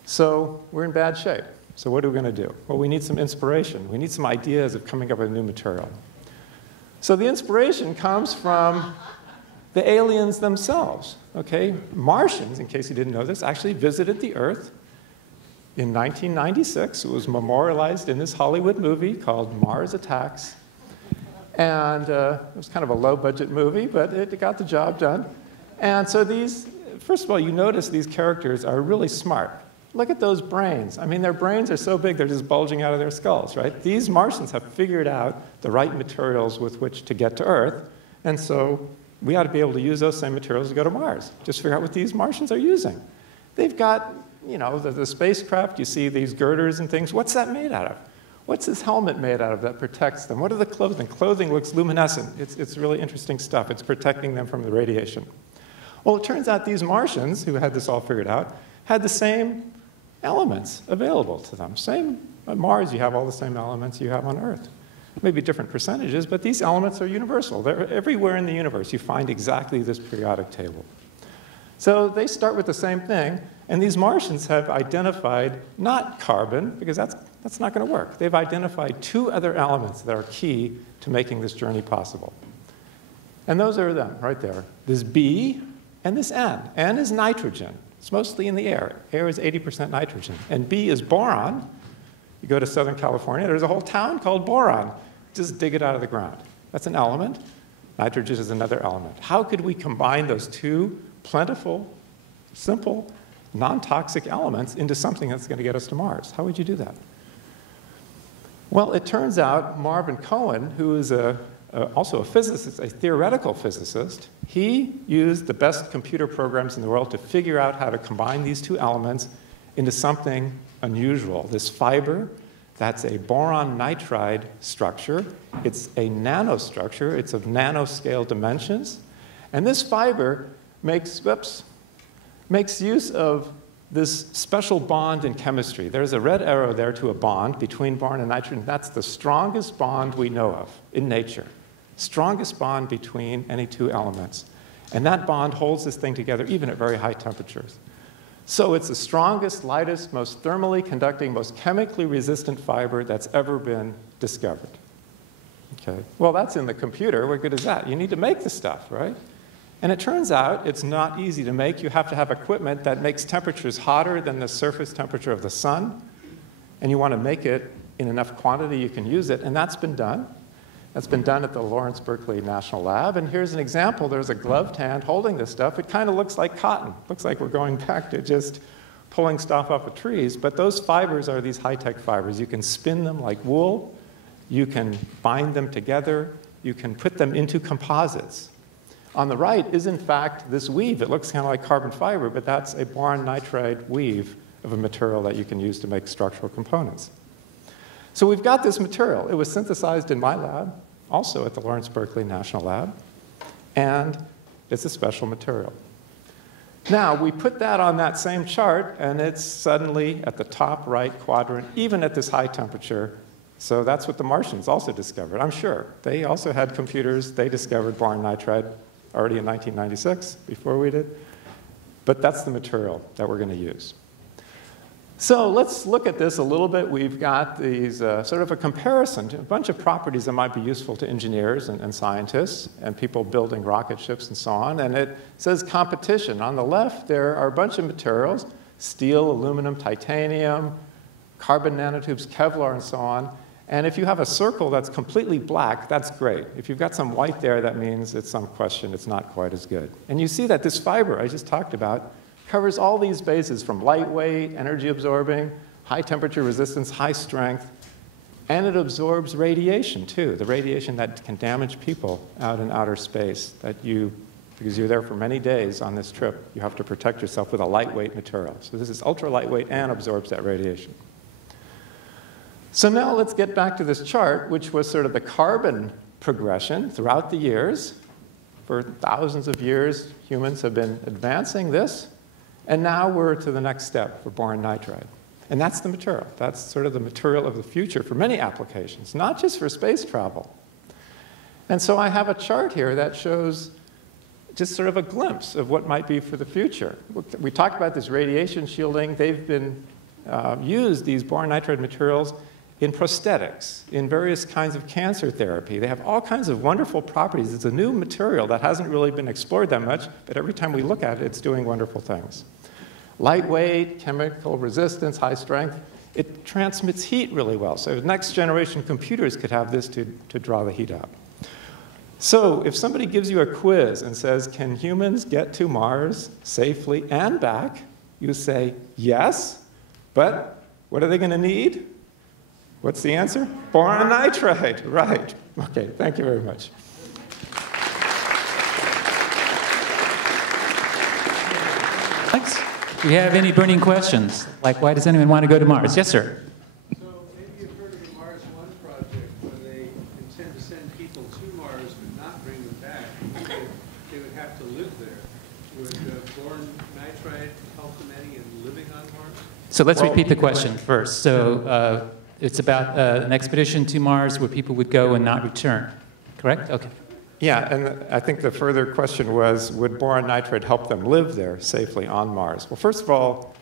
So we're in bad shape. So what are we going to do? Well, we need some inspiration. We need some ideas of coming up with a new material. So the inspiration comes from the aliens themselves. Okay? Martians, in case you didn't know this, actually visited the Earth in 1996. It was memorialized in this Hollywood movie called Mars Attacks. And it was kind of a low-budget movie, but it got the job done. And so these, first of all, you notice these characters are really smart. Look at those brains. I mean, their brains are so big, they're just bulging out of their skulls, right? These Martians have figured out the right materials with which to get to Earth. And so we ought to be able to use those same materials to go to Mars. Just figure out what these Martians are using. They've got, you know, the spacecraft, you see these girders and things. What's that made out of? What's this helmet made out of that protects them? What are the clothing? Clothing looks luminescent. It's really interesting stuff. It's protecting them from the radiation. Well, it turns out these Martians, who had this all figured out, had the same elements available to them. Same on Mars, you have all the same elements you have on Earth. Maybe different percentages, but these elements are universal. They're everywhere in the universe. You find exactly this periodic table. So they start with the same thing, and these Martians have identified not carbon, because that's not going to work. They've identified two other elements that are key to making this journey possible. And those are them right there. This B and this N. N is nitrogen. It's mostly in the air. Air is 80% nitrogen. And B is boron. You go to Southern California, there's a whole town called Boron. Just dig it out of the ground. That's an element. Nitrogen is another element. How could we combine those two plentiful, simple, non-toxic elements into something that's going to get us to Mars? How would you do that? Well, it turns out Marvin Cohen, who is also a physicist, a theoretical physicist, he used the best computer programs in the world to figure out how to combine these two elements into something unusual. This fiber, that's a boron nitride structure. It's a nanostructure. It's of nanoscale dimensions. And this fiber makes use of this special bond in chemistry. There's a red arrow there to a bond between boron and nitrogen. That's the strongest bond we know of in nature. Strongest bond between any two elements. And that bond holds this thing together even at very high temperatures. So it's the strongest, lightest, most thermally conducting, most chemically resistant fiber that's ever been discovered. Okay. Well, that's in the computer. What good is that? You need to make the stuff, right? And it turns out it's not easy to make. You have to have equipment that makes temperatures hotter than the surface temperature of the sun. And you want to make it in enough quantity you can use it. And that's been done. That's been done at the Lawrence Berkeley National Lab. And here's an example. There's a gloved hand holding this stuff. It kind of looks like cotton. Looks like we're going back to just pulling stuff off of trees. But those fibers are these high-tech fibers. You can spin them like wool. You can bind them together. You can put them into composites. On the right is, in fact, this weave. It looks kind of like carbon fiber, but that's a boron nitride weave of a material that you can use to make structural components. So we've got this material. It was synthesized in my lab, also at the Lawrence Berkeley National Lab, and it's a special material. Now, we put that on that same chart, and it's suddenly at the top right quadrant, even at this high temperature. So that's what the Martians also discovered, I'm sure. They also had computers. They discovered boron nitride already in 1996, before we did. But that's the material that we're going to use. So let's look at this a little bit. We've got these sort of a comparison to a bunch of properties that might be useful to engineers and scientists and people building rocket ships and so on. And it says competition. On the left, there are a bunch of materials: steel, aluminum, titanium, carbon nanotubes, Kevlar, and so on. And if you have a circle that's completely black, that's great. If you've got some white there, that means it's some question. It's not quite as good. And you see that this fiber I just talked about covers all these bases, from lightweight, energy absorbing, high temperature resistance, high strength, and it absorbs radiation too, the radiation that can damage people out in outer space, because you're there for many days on this trip, you have to protect yourself with a lightweight material. So this is ultra lightweight and absorbs that radiation. So now let's get back to this chart, which was sort of the carbon progression throughout the years. For thousands of years, humans have been advancing this. And now we're to the next step for boron nitride. And that's the material. That's sort of the material of the future for many applications, not just for space travel. And so I have a chart here that shows just sort of a glimpse of what might be for the future. We talked about this radiation shielding. They've been used, these boron nitride materials, in prosthetics, in various kinds of cancer therapy. They have all kinds of wonderful properties. It's a new material that hasn't really been explored that much, but every time we look at it, it's doing wonderful things. Lightweight, chemical resistance, high strength. It transmits heat really well. So next generation computers could have this to draw the heat out. So if somebody gives you a quiz and says, can humans get to Mars safely and back? You say, yes, but what are they going to need? What's the answer? Boron nitride, right. Okay, thank you very much. Thanks. Do you have any burning questions? Like, why does anyone want to go to Mars? Yes, sir. So maybe you've heard of the Mars One project, where they intend to send people to Mars but not bring them back. They would have to live there. Would boron nitride help them any in living on Mars? So let's repeat the question first. So it's about an expedition to Mars where people would go and not return, correct? Okay. Yeah, and I think the further question was, would boron nitride help them live there safely on Mars? Well, first of all,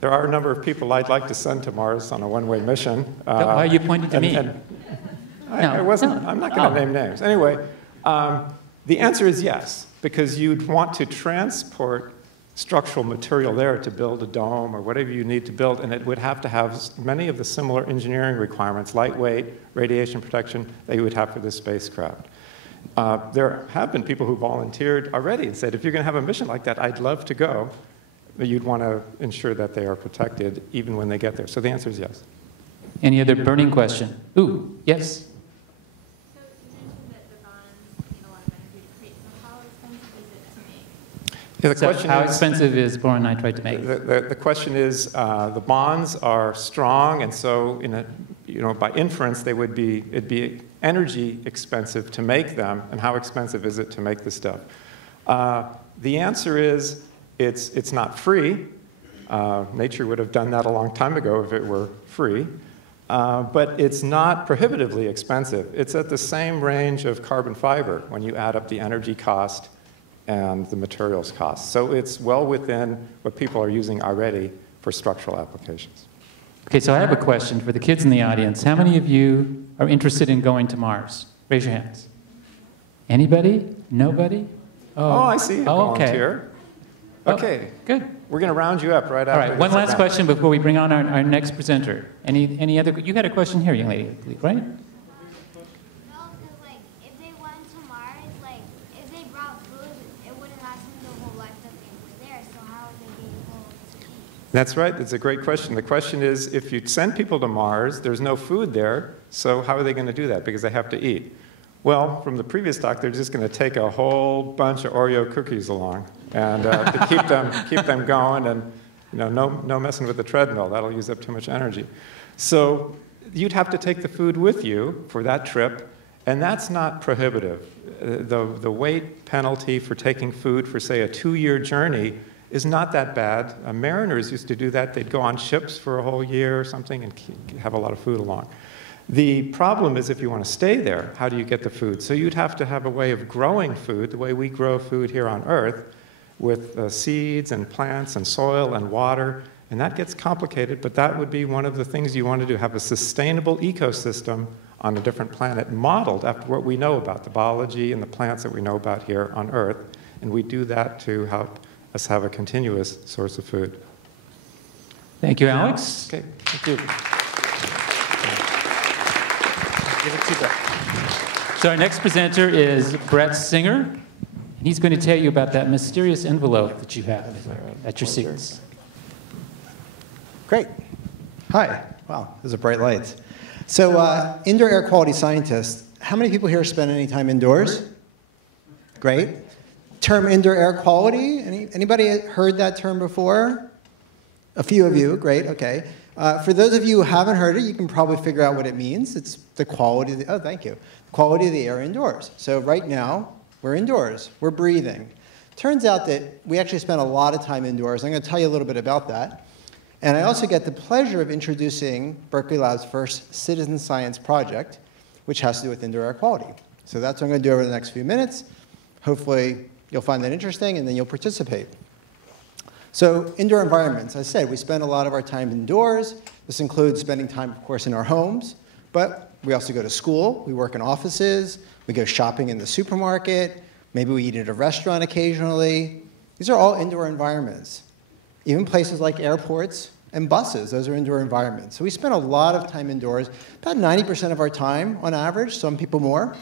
there are a number of people I'd like to send to Mars on a one-way mission. Why are you pointing to me? I'm not going to name names. Anyway, the answer is yes, because you'd want to transport structural material there to build a dome or whatever you need to build, and it would have to have many of the similar engineering requirements, lightweight, radiation protection, that you would have for this spacecraft. There have been people who volunteered already and said, if you're going to have a mission like that, I'd love to go. But you'd want to ensure that they are protected even when they get there. So the answer is yes. Any other burning question? Ooh, yes? How expensive is boron nitride to make? The question is, the bonds are strong, and so by inference, it'd be energy expensive to make them, and how expensive is it to make the stuff? The answer is, it's not free. Nature would have done that a long time ago if it were free. But it's not prohibitively expensive. It's at the same range of carbon fiber when you add up the energy cost and the materials cost. So it's well within what people are using already for structural applications. Okay, so I have a question for the kids in the audience. How many of you are interested in going to Mars? Raise your hands. Anybody? Nobody? Oh, I see a volunteer. Okay, good. We're going to round you up right after. All right, one last question before we bring on our next presenter. Any other? You had a question here, young lady, right? That's right. That's a great question. The question is, if you send people to Mars, there's no food there, so how are they going to do that? Because they have to eat. Well, from the previous talk, they're just going to take a whole bunch of Oreo cookies along and to keep them going, and no messing with the treadmill. That'll use up too much energy. So you'd have to take the food with you for that trip, and that's not prohibitive. The weight penalty for taking food for, say, a 2-year journey is not that bad. Mariners used to do that. They'd go on ships for a whole year or something and have a lot of food along. The problem is if you want to stay there, how do you get the food? So you'd have to have a way of growing food, the way we grow food here on Earth, with seeds and plants and soil and water. And that gets complicated, but that would be one of the things you want to do, have a sustainable ecosystem on a different planet modeled after what we know about the biology and the plants that we know about here on Earth. And we do that to help us have a continuous source of food. Thank you, Alex. Okay, thank you. Give it to Brett. So our next presenter is Brett Singer. And he's going to tell you about that mysterious envelope that you have at your seats. Great. Hi. Wow, those are bright lights. So indoor air quality scientist, how many people here spend any time indoors? Great. Term indoor air quality, anybody heard that term before? A few of you, great, okay. For those of you who haven't heard it, you can probably figure out what it means. It's the quality of the, oh, thank you. Quality of the air indoors. So right now, we're indoors, we're breathing. Turns out that we actually spend a lot of time indoors. I'm going to tell you a little bit about that. And I also get the pleasure of introducing Berkeley Lab's first citizen science project, which has to do with indoor air quality. So that's what I'm going to do over the next few minutes. Hopefully, you'll find that interesting, and then you'll participate. So indoor environments, as I said, we spend a lot of our time indoors. This includes spending time, of course, in our homes, but we also go to school, we work in offices, we go shopping in the supermarket, maybe we eat at a restaurant occasionally. These are all indoor environments. Even places like airports and buses, those are indoor environments. So we spend a lot of time indoors, about 90% of our time on average, some people more,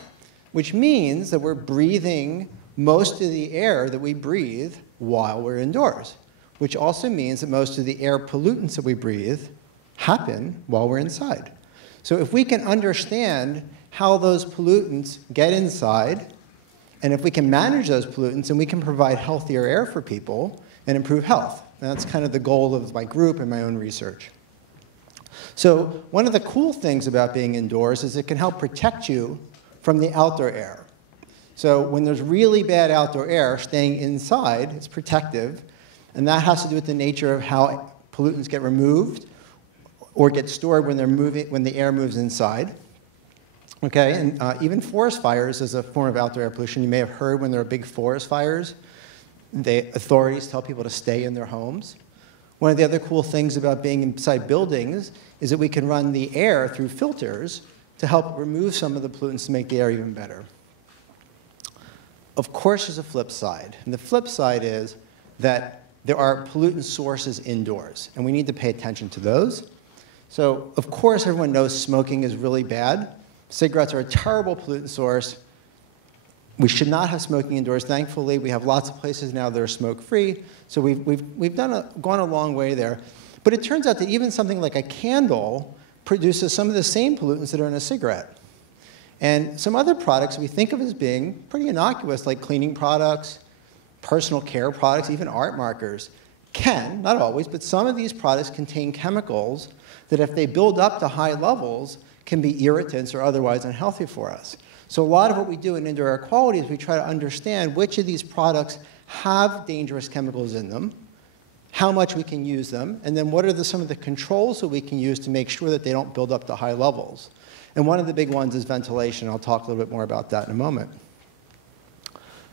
which means that we're breathing most of the air that we breathe while we're indoors, which also means that most of the air pollutants that we breathe happen while we're inside. So if we can understand how those pollutants get inside, and if we can manage those pollutants, and we can provide healthier air for people and improve health. And that's kind of the goal of my group and my own research. So one of the cool things about being indoors is it can help protect you from the outdoor air. So when there's really bad outdoor air, staying inside is protective. And that has to do with the nature of how pollutants get removed or get stored when the air moves inside. Okay, and even forest fires is a form of outdoor air pollution. You may have heard when there are big forest fires, the authorities tell people to stay in their homes. One of the other cool things about being inside buildings is that we can run the air through filters to help remove some of the pollutants to make the air even better. Of course, there's a flip side. And the flip side is that there are pollutant sources indoors, and we need to pay attention to those. So, of course, everyone knows smoking is really bad. Cigarettes are a terrible pollutant source. We should not have smoking indoors. Thankfully, we have lots of places now that are smoke-free, so we've gone a long way there. But it turns out that even something like a candle produces some of the same pollutants that are in a cigarette. And some other products we think of as being pretty innocuous, like cleaning products, personal care products, even art markers, can, not always, but some of these products contain chemicals that if they build up to high levels can be irritants or otherwise unhealthy for us. So a lot of what we do in indoor air quality is we try to understand which of these products have dangerous chemicals in them, how much we can use them, and then what are some of the controls that we can use to make sure that they don't build up to high levels. And one of the big ones is ventilation. I'll talk a little bit more about that in a moment.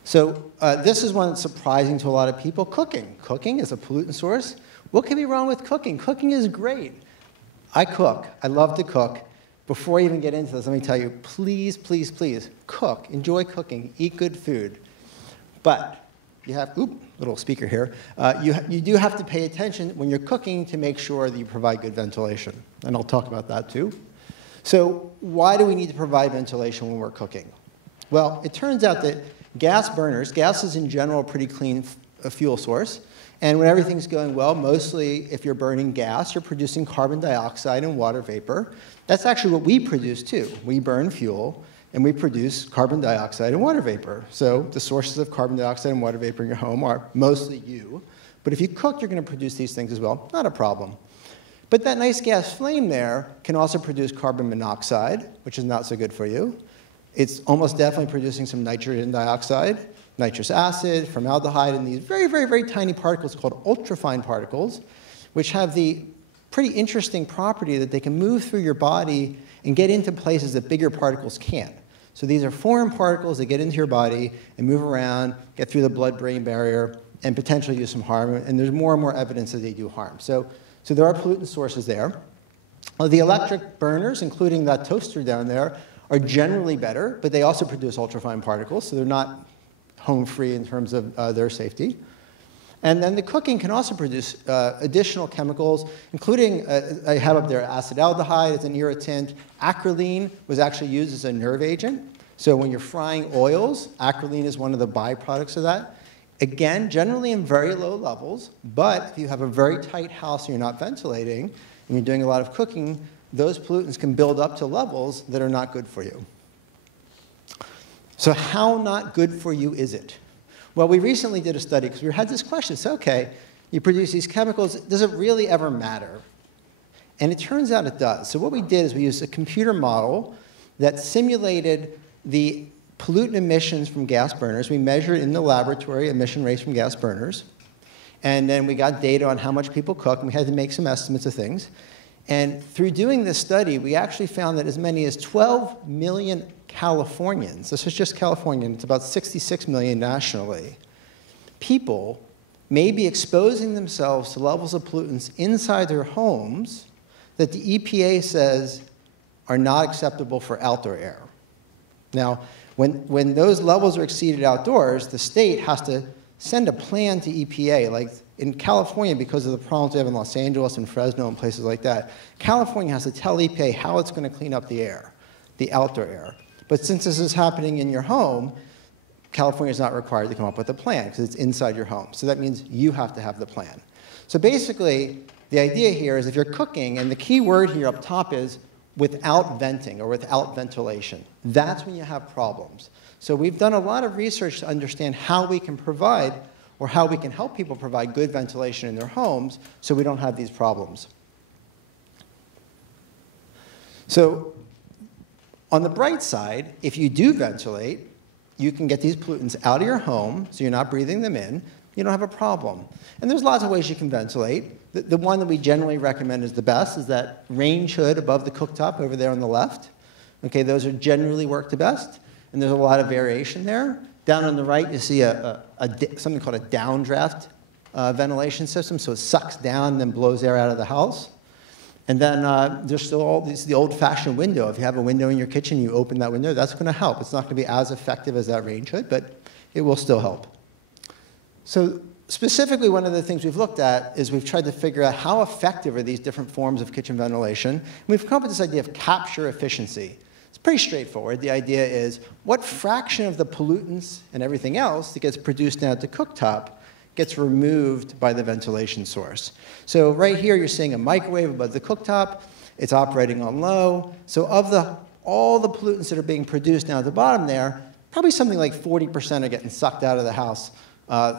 So this is one that's surprising to a lot of people. Cooking. Cooking is a pollutant source. What can be wrong with cooking? Cooking is great. I cook. I love to cook. Before I even get into this, let me tell you, please, please, please, cook. Enjoy cooking. Eat good food. But you have, little speaker here, you do have to pay attention when you're cooking to make sure that you provide good ventilation. And I'll talk about that too. So why do we need to provide ventilation when we're cooking? Well, it turns out that gas burners, gas is in general a pretty clean fuel source. And when everything's going well, mostly if you're burning gas, you're producing carbon dioxide and water vapor. That's actually what we produce too. We burn fuel and we produce carbon dioxide and water vapor. So the sources of carbon dioxide and water vapor in your home are mostly you. But if you cook, you're going to produce these things as well. Not a problem. But that nice gas flame there can also produce carbon monoxide, which is not so good for you. It's almost definitely producing some nitrogen dioxide, nitrous acid, formaldehyde, and these very, very, very tiny particles called ultrafine particles, which have the pretty interesting property that they can move through your body and get into places that bigger particles can't. So these are foreign particles that get into your body and move around, get through the blood-brain barrier, and potentially do some harm. And there's more and more evidence that they do harm. So there are pollutant sources there. The electric burners, including that toaster down there, are generally better, but they also produce ultrafine particles, so they're not home free in terms of their safety. And then the cooking can also produce additional chemicals, including, I have up there acetaldehyde as an irritant. Acrolein was actually used as a nerve agent. So when you're frying oils, acrolein is one of the byproducts of that. Again, generally in very low levels, but if you have a very tight house and you're not ventilating, and you're doing a lot of cooking, those pollutants can build up to levels that are not good for you. So how not good for you is it? Well, we recently did a study because we had this question. So, okay, you produce these chemicals. Does it really ever matter? And it turns out it does. So what we did is we used a computer model that simulated the pollutant emissions from gas burners. We measured in the laboratory emission rates from gas burners. And then we got data on how much people cook, and we had to make some estimates of things. And through doing this study, we actually found that as many as 12 million Californians, this is just California, and it's about 66 million nationally, people may be exposing themselves to levels of pollutants inside their homes that the EPA says are not acceptable for outdoor air. Now, when those levels are exceeded outdoors, the state has to send a plan to EPA. Like in California, because of the problems we have in Los Angeles and Fresno and places like that, California has to tell EPA how it's going to clean up the air, the outdoor air. But since this is happening in your home, California is not required to come up with a plan because it's inside your home. So that means you have to have the plan. So basically, the idea here is if you're cooking, and the key word here up top is without venting or without ventilation, that's when you have problems. So we've done a lot of research to understand how we can provide or how we can help people provide good ventilation in their homes so we don't have these problems. So on the bright side, if you do ventilate, you can get these pollutants out of your home so you're not breathing them in. You don't have a problem. And there's lots of ways you can ventilate. The one that we generally recommend is the best is that range hood above the cooktop over there on the left. Okay, those are generally work the best. And there's a lot of variation there. Down on the right, you see something called a downdraft ventilation system. So it sucks down and then blows air out of the house. And then there's still the old-fashioned window. If you have a window in your kitchen, you open that window, that's going to help. It's not going to be as effective as that range hood, but it will still help. So specifically, one of the things we've looked at is we've tried to figure out how effective are these different forms of kitchen ventilation. And we've come up with this idea of capture efficiency. It's pretty straightforward. The idea is what fraction of the pollutants and everything else that gets produced down at the cooktop gets removed by the ventilation source. So right here, you're seeing a microwave above the cooktop. It's operating on low. So of all the pollutants that are being produced down at the bottom there, probably something like 40% are getting sucked out of the house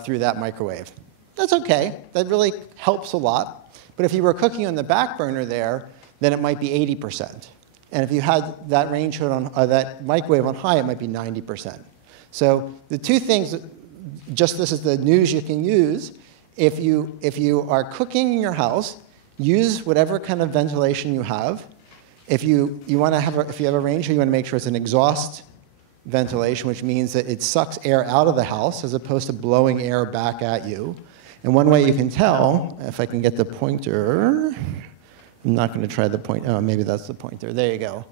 through that microwave. That's okay. That really helps a lot. But if you were cooking on the back burner there, then it might be 80%. And if you had that range hood on that microwave on high, it might be 90%. So the two things, just this is the news you can use. If you are cooking in your house, use whatever kind of ventilation you have. If you have a range hood, you want to make sure it's an exhaust ventilation, which means that it sucks air out of the house as opposed to blowing air back at you. And one way you can tell, if I can get the pointer, I'm not going to try the point. Oh, maybe that's the pointer. There you go.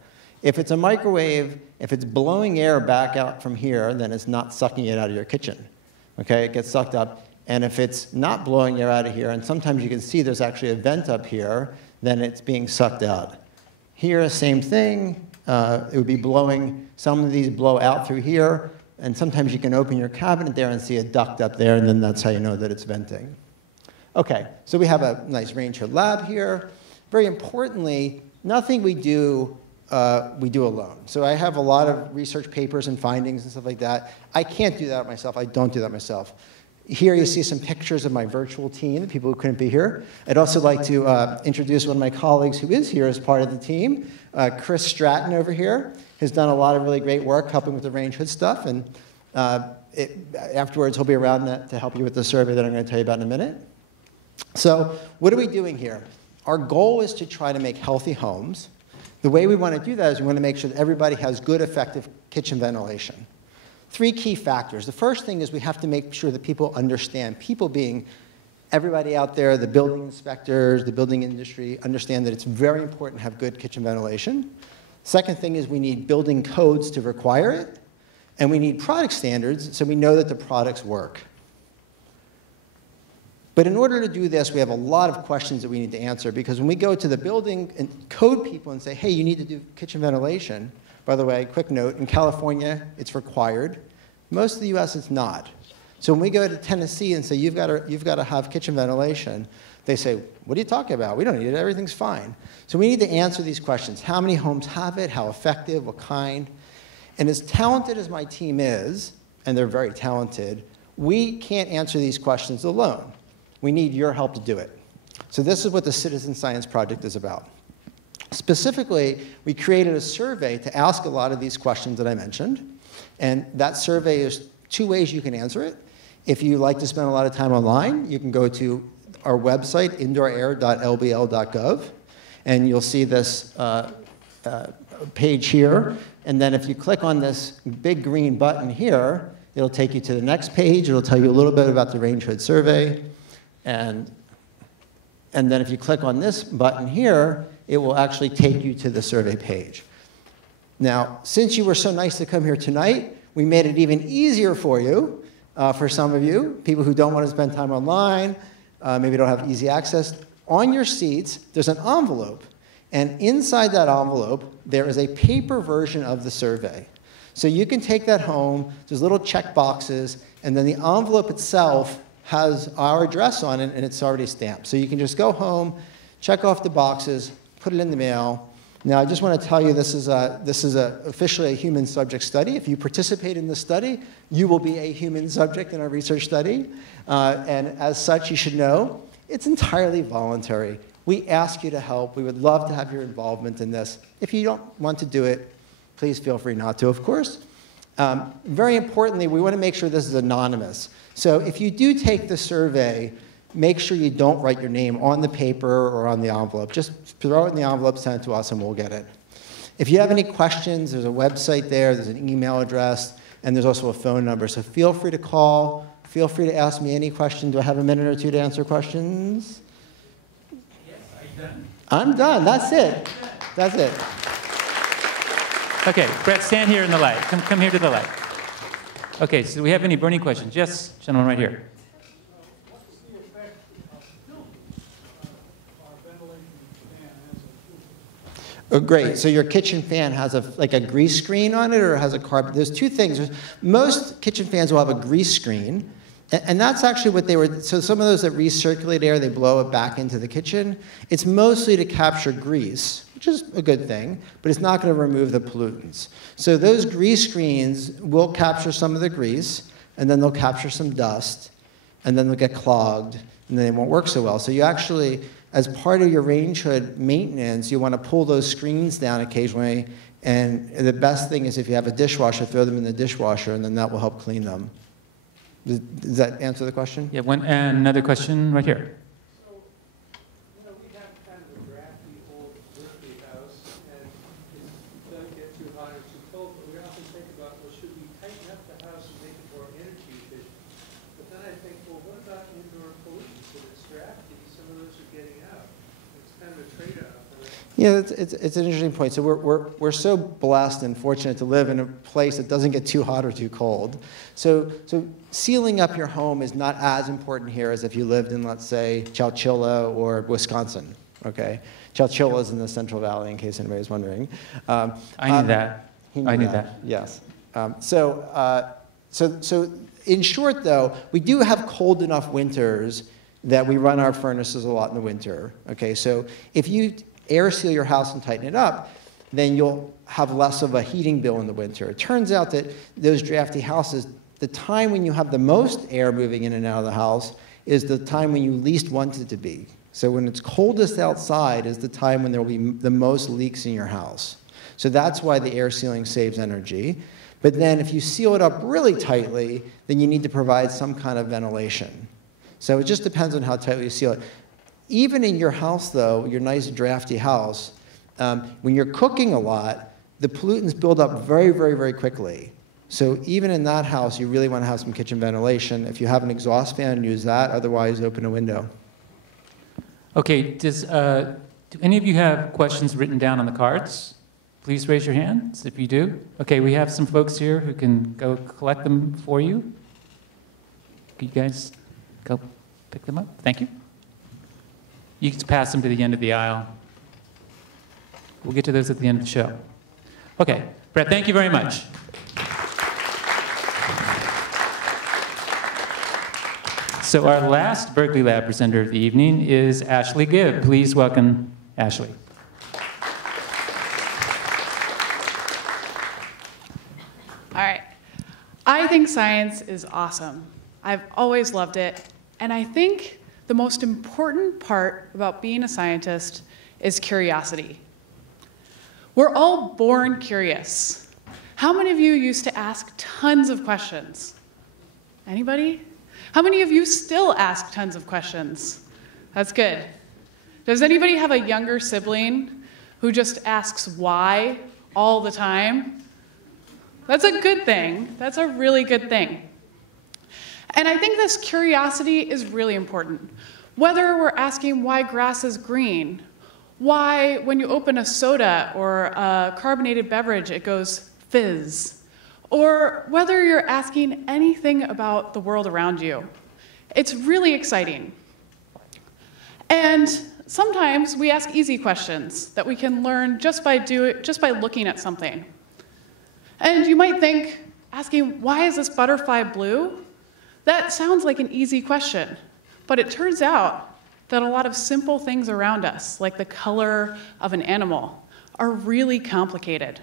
If it's a microwave, if it's blowing air back out from here, then it's not sucking it out of your kitchen. Okay, it gets sucked up. And if it's not blowing air out of here, and sometimes you can see there's actually a vent up here, then it's being sucked out. Here, same thing. It would be blowing, some of these blow out through here, and sometimes you can open your cabinet there and see a duct up there, and then that's how you know that it's venting. Okay, so we have a nice range hood lab here. Very importantly, nothing we do alone. So I have a lot of research papers and findings and stuff like that. I can't do that myself. I don't do that myself. Here you see some pictures of my virtual team, the people who couldn't be here. I'd also like to introduce one of my colleagues who is here as part of the team, Chris Stratton over here, who's done a lot of really great work helping with the range hood stuff. And afterwards, he'll be around to help you with the survey that I'm going to tell you about in a minute. So what are we doing here? Our goal is to try to make healthy homes. The way we want to do that is we want to make sure that everybody has good, effective kitchen ventilation. 3 key factors. The first thing is we have to make sure that people understand, people being everybody out there, the building inspectors, the building industry, understand that it's very important to have good kitchen ventilation. Second thing is we need building codes to require it, and we need product standards so we know that the products work. But in order to do this, we have a lot of questions that we need to answer, because when we go to the building and code people and say, hey, you need to do kitchen ventilation, by the way, quick note, in California, it's required. Most of the US, it's not. So when we go to Tennessee and say, you've got to have kitchen ventilation, they say, what are you talking about? We don't need it, everything's fine. So we need to answer these questions. How many homes have it? How effective? What kind? And as talented as my team is, and they're very talented, we can't answer these questions alone. We need your help to do it. So this is what the Citizen Science Project is about. Specifically, we created a survey to ask a lot of these questions that I mentioned. And that survey is 2 ways you can answer it. If you like to spend a lot of time online, you can go to our website, indoorair.lbl.gov, and you'll see this page here. And then if you click on this big green button here, it'll take you to the next page. It'll tell you a little bit about the range hood survey. And then if you click on this button here, it will actually take you to the survey page. Now, since you were so nice to come here tonight, we made it even easier for you, for some of you, people who don't want to spend time online, maybe don't have easy access. On your seats, there's an envelope. And inside that envelope, there is a paper version of the survey. So you can take that home. There's little check boxes. And then the envelope itself has our address on it, and it's already stamped. So you can just go home, check off the boxes, put it in the mail. Now, I just want to tell you this is officially a human subject study. If you participate in the study, you will be a human subject in our research study. And as such, you should know it's entirely voluntary. We ask you to help. We would love to have your involvement in this. If you don't want to do it, please feel free not to, of course. Very importantly, we want to make sure this is anonymous. So if you do take the survey, make sure you don't write your name on the paper or on the envelope. Just throw it in the envelope, send it to us, and we'll get it. If you have any questions, there's a website there, there's an email address, and there's also a phone number. So feel free to call. Feel free to ask me any question. Do I have a minute or two to answer questions? Yes, are you done? I'm done. That's it. That's it. Okay, Brett, stand here in the light. Come here to the light. Okay, so do we have any burning questions? Yes, gentleman right here. Oh, great. So your kitchen fan has like a grease screen on it, or has a carpet? There's 2 things. Most kitchen fans will have a grease screen, and that's actually what they were. So some of those that recirculate air, they blow it back into the kitchen. It's mostly to capture grease, which is a good thing, but it's not going to remove the pollutants. So those grease screens will capture some of the grease, and then they'll capture some dust, and then they'll get clogged, and then they won't work so well. So you actually, as part of your range hood maintenance, you want to pull those screens down occasionally, and the best thing is if you have a dishwasher, throw them in the dishwasher, and then that will help clean them. Does that answer the question? Yeah, and another question right here. So, we have kind of a drafty old Berkeley house, and it doesn't get too hot or too cold, but we often think about, well, should we tighten up the house and make it more energy efficient? But then I think, well, what about indoor pollutants? If it's drafty, some of those are getting out. It's kind of a trade-off. Yeah, it's an interesting point. So we're so blessed and fortunate to live in a place that doesn't get too hot or too cold. So sealing up your home is not as important here as if you lived in, let's say, Chowchilla or Wisconsin. Okay, Chowchilla is in the Central Valley, in case anybody's wondering. I knew that. I knew that. Yes. So in short, though, we do have cold enough winters that we run our furnaces a lot in the winter. Okay, so if you air seal your house and tighten it up, then you'll have less of a heating bill in the winter. It turns out that those drafty houses the time when you have the most air moving in and out of the house is the time when you least want it to be. So when it's coldest outside is the time when there will be the most leaks in your house. So that's why the air sealing saves energy. But then if you seal it up really tightly, then you need to provide some kind of ventilation. So it just depends on how tightly you seal it. Even in your house, though, your nice drafty house, when you're cooking a lot, the pollutants build up very, very, very quickly. So even in that house, you really want to have some kitchen ventilation. If you have an exhaust fan, use that. Otherwise, open a window. Okay, do any of you have questions written down on the cards? Please raise your hands if you do. Okay, we have some folks here who can go collect them for you. Can you guys go pick them up? Thank you. You can pass them to the end of the aisle. We'll get to those at the end of the show. Okay, Brett, thank you very much. So our last Berkeley Lab presenter of the evening is Ashley Gibb. Please welcome Ashley. All right. I think science is awesome. I've always loved it. And I think the most important part about being a scientist is curiosity. We're all born curious. How many of you used to ask tons of questions? Anybody? How many of you still ask tons of questions? That's good. Does anybody have a younger sibling who just asks why all the time? That's a good thing. That's a really good thing. And I think this curiosity is really important. Whether we're asking why grass is green, why when you open a soda or a carbonated beverage it goes fizz, or whether you're asking anything about the world around you. It's really exciting. And sometimes we ask easy questions that we can learn just by looking at something. And you might think, asking, why is this butterfly blue? That sounds like an easy question, but it turns out that a lot of simple things around us, like the color of an animal, are really complicated.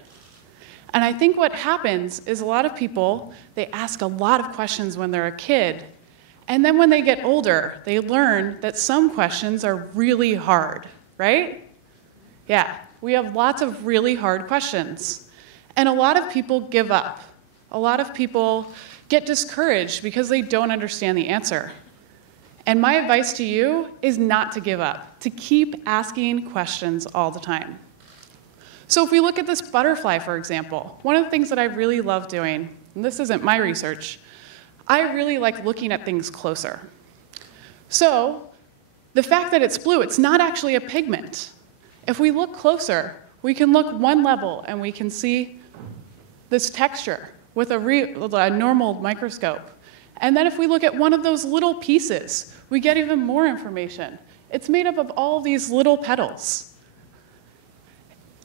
And I think what happens is a lot of people, they ask a lot of questions when they're a kid, and then when they get older, they learn that some questions are really hard, right? Yeah, we have lots of really hard questions. And a lot of people give up. A lot of people get discouraged because they don't understand the answer. And my advice to you is not to give up, to keep asking questions all the time. So if we look at this butterfly, for example, one of the things that I really love doing, and this isn't my research, I really like looking at things closer. So the fact that it's blue, it's not actually a pigment. If we look closer, we can look one level and we can see this texture with a normal microscope. And then if we look at one of those little pieces, we get even more information. It's made up of all these little petals.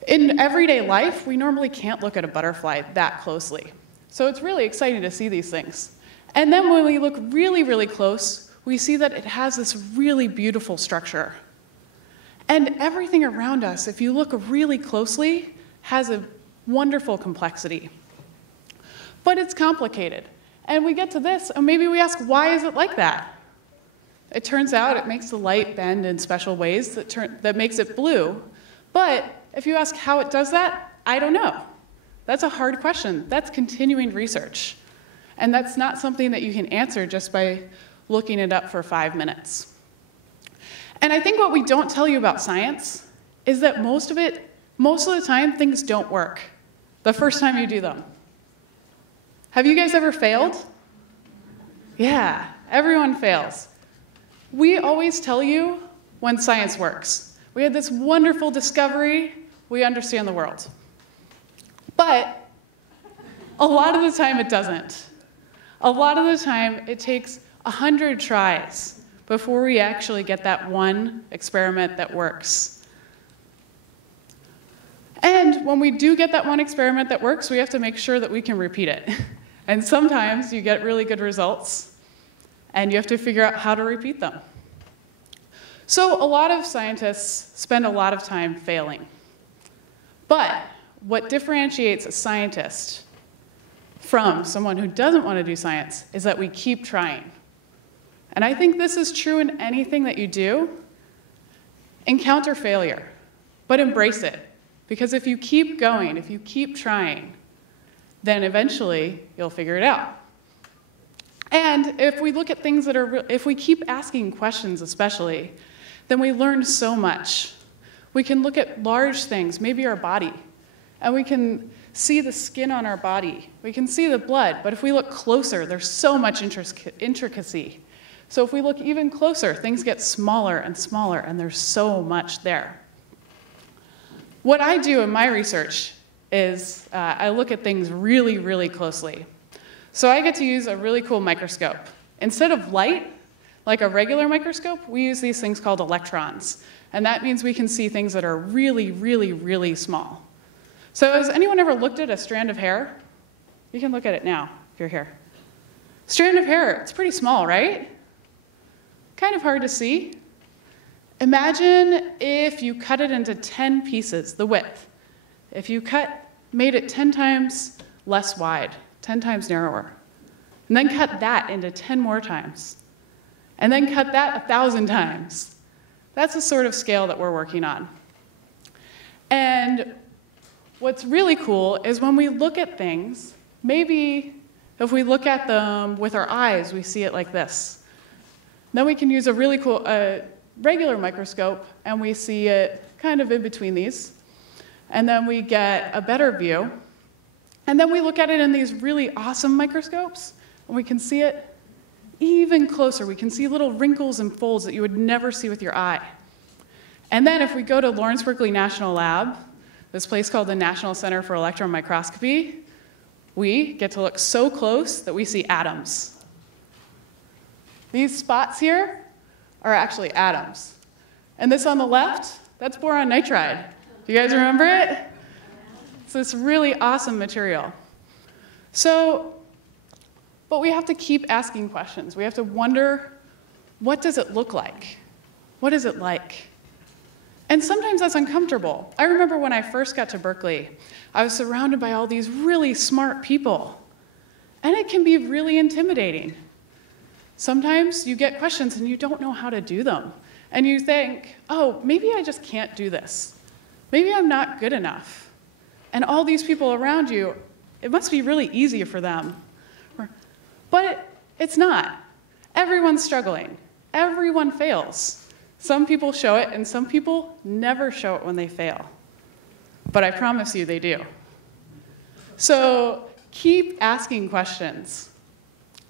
In everyday life, we normally can't look at a butterfly that closely. So it's really exciting to see these things. And then when we look really, really close, we see that it has this really beautiful structure. And everything around us, if you look really closely, has a wonderful complexity. But it's complicated. And we get to this, and maybe we ask, why is it like that? It turns out it makes the light bend in special ways that makes it blue. But if you ask how it does that, I don't know. That's a hard question. That's continuing research. And that's not something that you can answer just by looking it up for 5 minutes. And I think what we don't tell you about science is that most of the time, things don't work the first time you do them. Have you guys ever failed? Yeah, everyone fails. We always tell you when science works. We had this wonderful discovery, we understand the world. But a lot of the time it doesn't. A lot of the time it takes 100 tries before we actually get that one experiment that works. And when we do get that one experiment that works, we have to make sure that we can repeat it. And sometimes you get really good results, and you have to figure out how to repeat them. So a lot of scientists spend a lot of time failing. But what differentiates a scientist from someone who doesn't want to do science is that we keep trying. And I think this is true in anything that you do. Encounter failure, but embrace it. Because if you keep going, if you keep trying, then eventually you'll figure it out. And if we look at things that are, if we keep asking questions especially, then we learn so much. We can look at large things, maybe our body, and we can see the skin on our body. We can see the blood, but if we look closer, there's so much intricacy. So if we look even closer, things get smaller and smaller, and there's so much there. What I do in my research is I look at things really, really closely. So I get to use a really cool microscope. Instead of light, like a regular microscope, we use these things called electrons. And that means we can see things that are really, really, really small. So has anyone ever looked at a strand of hair? You can look at it now, if you're here. Strand of hair, it's pretty small, right? Kind of hard to see. Imagine if you cut it into 10 pieces, the width. If you made it 10 times less wide, 10 times narrower, and then cut that into 10 more times, and then cut that 1,000 times. That's the sort of scale that we're working on. And what's really cool is when we look at things, maybe if we look at them with our eyes, we see it like this. Then we can use a really cool regular microscope, and we see it kind of in between these. And then we get a better view. And then we look at it in these really awesome microscopes, and we can see it even closer. We can see little wrinkles and folds that you would never see with your eye. And then if we go to Lawrence Berkeley National Lab, this place called the National Center for Electron Microscopy, we get to look so close that we see atoms. These spots here are actually atoms. And this on the left, that's boron nitride. Do you guys remember it? It's this really awesome material. But we have to keep asking questions. We have to wonder, what does it look like? What is it like? And sometimes that's uncomfortable. I remember when I first got to Berkeley, I was surrounded by all these really smart people. And it can be really intimidating. Sometimes you get questions and you don't know how to do them. And you think, oh, maybe I just can't do this. Maybe I'm not good enough. And all these people around you, it must be really easy for them. But it's not. Everyone's struggling. Everyone fails. Some people show it, and some people never show it when they fail. But I promise you they do. So keep asking questions.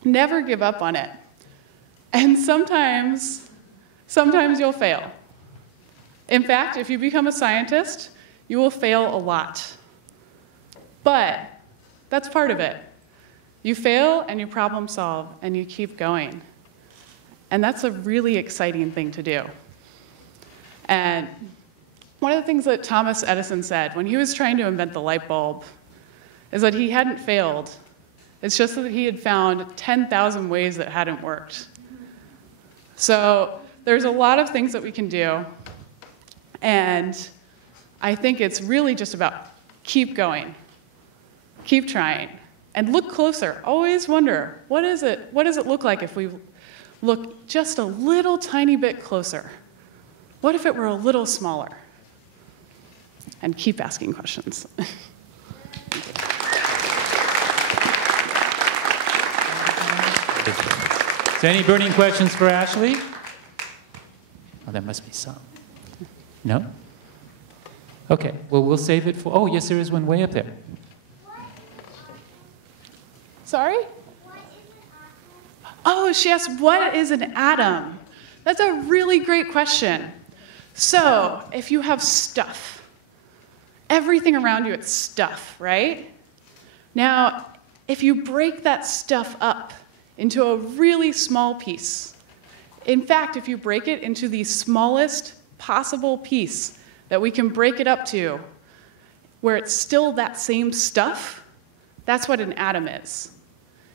Never give up on it. And sometimes you'll fail. In fact, if you become a scientist, you will fail a lot. But that's part of it. You fail and you problem solve and you keep going. And that's a really exciting thing to do. And one of the things that Thomas Edison said when he was trying to invent the light bulb is that he hadn't failed. It's just that he had found 10,000 ways that hadn't worked. So there's a lot of things that we can do. And I think it's really just about keep going, keep trying. And look closer. Always wonder, what does it look like if we look just a little tiny bit closer? What if it were a little smaller? And keep asking questions. So any burning questions for Ashley? Oh, there must be some. No? Okay, well, we'll save it for, oh, yes, there is one way up there. Sorry? Oh, she asked, what is an atom? That's a really great question. So, if you have stuff, everything around you, it's stuff, right? Now, if you break that stuff up into a really small piece, in fact, if you break it into the smallest possible piece that we can break it up to, where it's still that same stuff, that's what an atom is.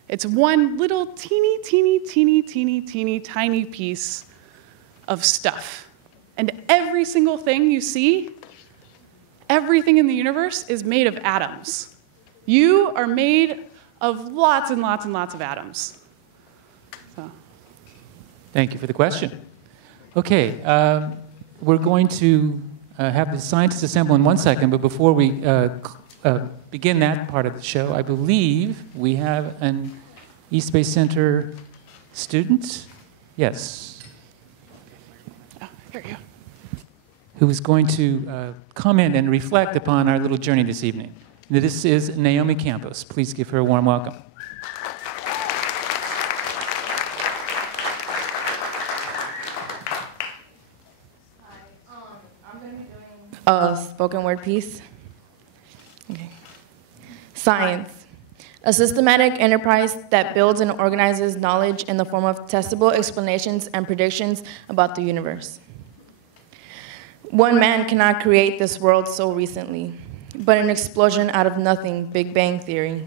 It's one little teeny, teeny, teeny, teeny, teeny, tiny piece of stuff. And every single thing you see, everything in the universe is made of atoms. You are made of lots and lots and lots of atoms. So. Thank you for the question. Okay, we're going to have the scientists assemble in 1 second, but before we begin that part of the show, I believe we have an East Bay Center student. Yes. Oh, here you go. Who is going to comment and reflect upon our little journey this evening. This is Naomi Campos. Please give her a warm welcome. I'm going to be doing a spoken word piece. Okay. Science. A systematic enterprise that builds and organizes knowledge in the form of testable explanations and predictions about the universe. One man cannot create this world so recently, but an explosion out of nothing, Big Bang Theory.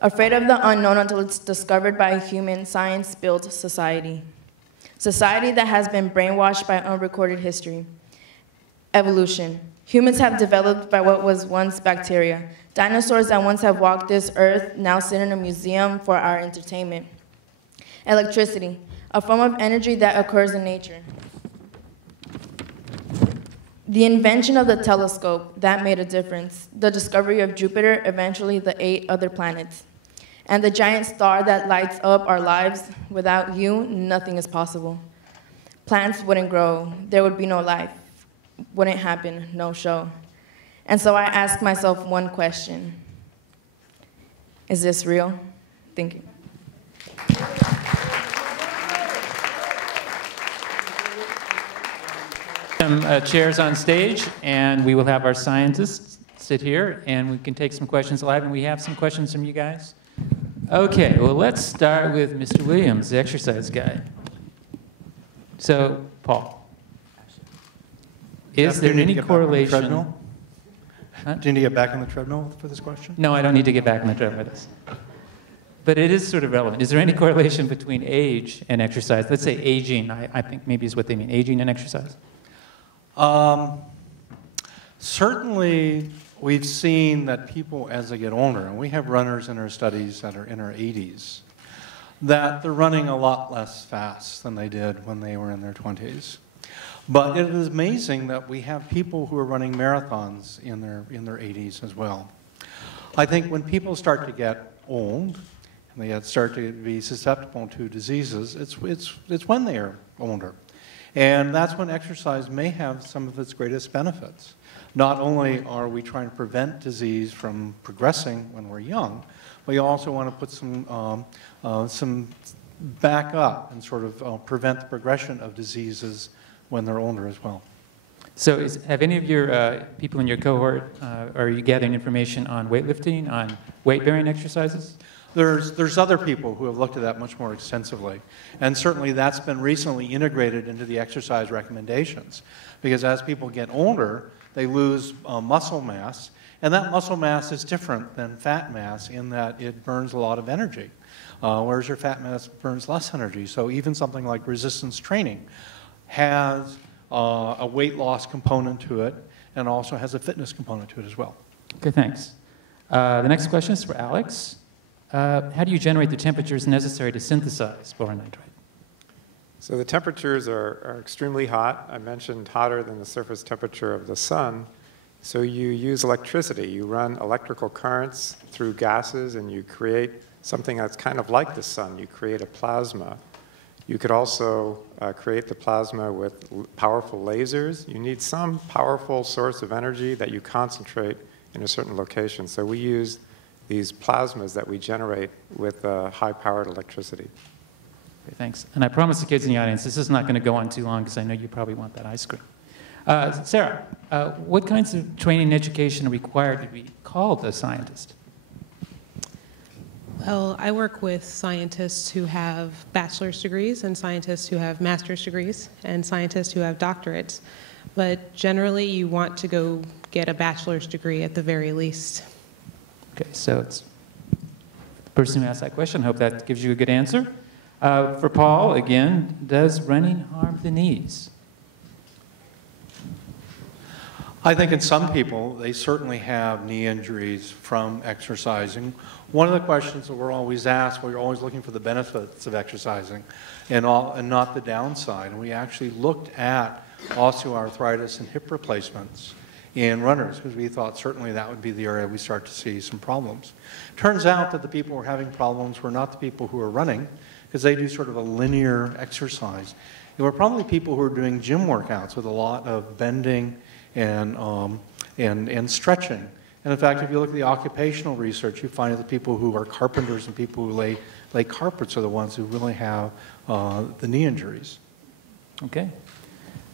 Afraid of the unknown until it's discovered by a human, science builds society. Society that has been brainwashed by unrecorded history. Evolution. Humans have developed by what was once bacteria. Dinosaurs that once have walked this earth now sit in a museum for our entertainment. Electricity, a form of energy that occurs in nature. The invention of the telescope, that made a difference. The discovery of Jupiter, eventually the 8 other planets. And the giant star that lights up our lives. Without you, nothing is possible. Plants wouldn't grow. There would be no life. Wouldn't happen, no show. And so I asked myself one question. Is this real? Thank you. Some chairs on stage, and we will have our scientists sit here, and we can take some questions live, and we have some questions from you guys. Okay, well, let's start with Mr. Williams, the exercise guy. So, Paul, is there any correlation? Huh? Do you need to get back on the treadmill for this question? No, I don't need to get back on the treadmill for this. But it is sort of relevant. Is there any correlation between age and exercise? Let's say aging, I think maybe is what they mean, aging and exercise. Certainly, we've seen that people, as they get older, and we have runners in our studies that are in our 80s, that they're running a lot less fast than they did when they were in their 20s. But it is amazing that we have people who are running marathons in their 80s as well. I think when people start to get old, and they start to be susceptible to diseases, it's when they are older. And that's when exercise may have some of its greatest benefits. Not only are we trying to prevent disease from progressing when we're young, but you also want to put some back up and sort of prevent the progression of diseases when they're older as well. So have any of your people in your cohort, are you gathering information on weightlifting, on weight-bearing exercises? There's other people who have looked at that much more extensively. And certainly that's been recently integrated into the exercise recommendations. Because as people get older, they lose muscle mass. And that muscle mass is different than fat mass in that it burns a lot of energy. Whereas your fat mass burns less energy. So even something like resistance training has a weight loss component to it and also has a fitness component to it as well. Okay, thanks. The next question is for Alex. How do you generate the temperatures necessary to synthesize boron nitride? So the temperatures are extremely hot. I mentioned hotter than the surface temperature of the sun. So you use electricity. You run electrical currents through gases, and you create something that's kind of like the sun. You create a plasma. You could also create the plasma with powerful lasers. You need some powerful source of energy that you concentrate in a certain location. So we use these plasmas that we generate with high-powered electricity. Okay, thanks. And I promise the kids in the audience, this is not going to go on too long because I know you probably want that ice cream. Sarah, what kinds of training and education are required to be called a scientist? Well, I work with scientists who have bachelor's degrees and scientists who have master's degrees and scientists who have doctorates. But generally, you want to go get a bachelor's degree at the very least. Okay, so it's the person who asked that question. I hope that gives you a good answer. For Paul, again, does running harm the knees? I think in some people, they certainly have knee injuries from exercising. One of the questions that we're always asked, we're always looking for the benefits of exercising and not the downside. And we actually looked at osteoarthritis and hip replacements in runners because we thought certainly that would be the area we start to see some problems. Turns out that the people who were having problems were not the people who were running because they do sort of a linear exercise. They were probably people who were doing gym workouts with a lot of bending and stretching. And in fact, if you look at the occupational research, you find that the people who are carpenters and people who lay carpets are the ones who really have the knee injuries. Okay.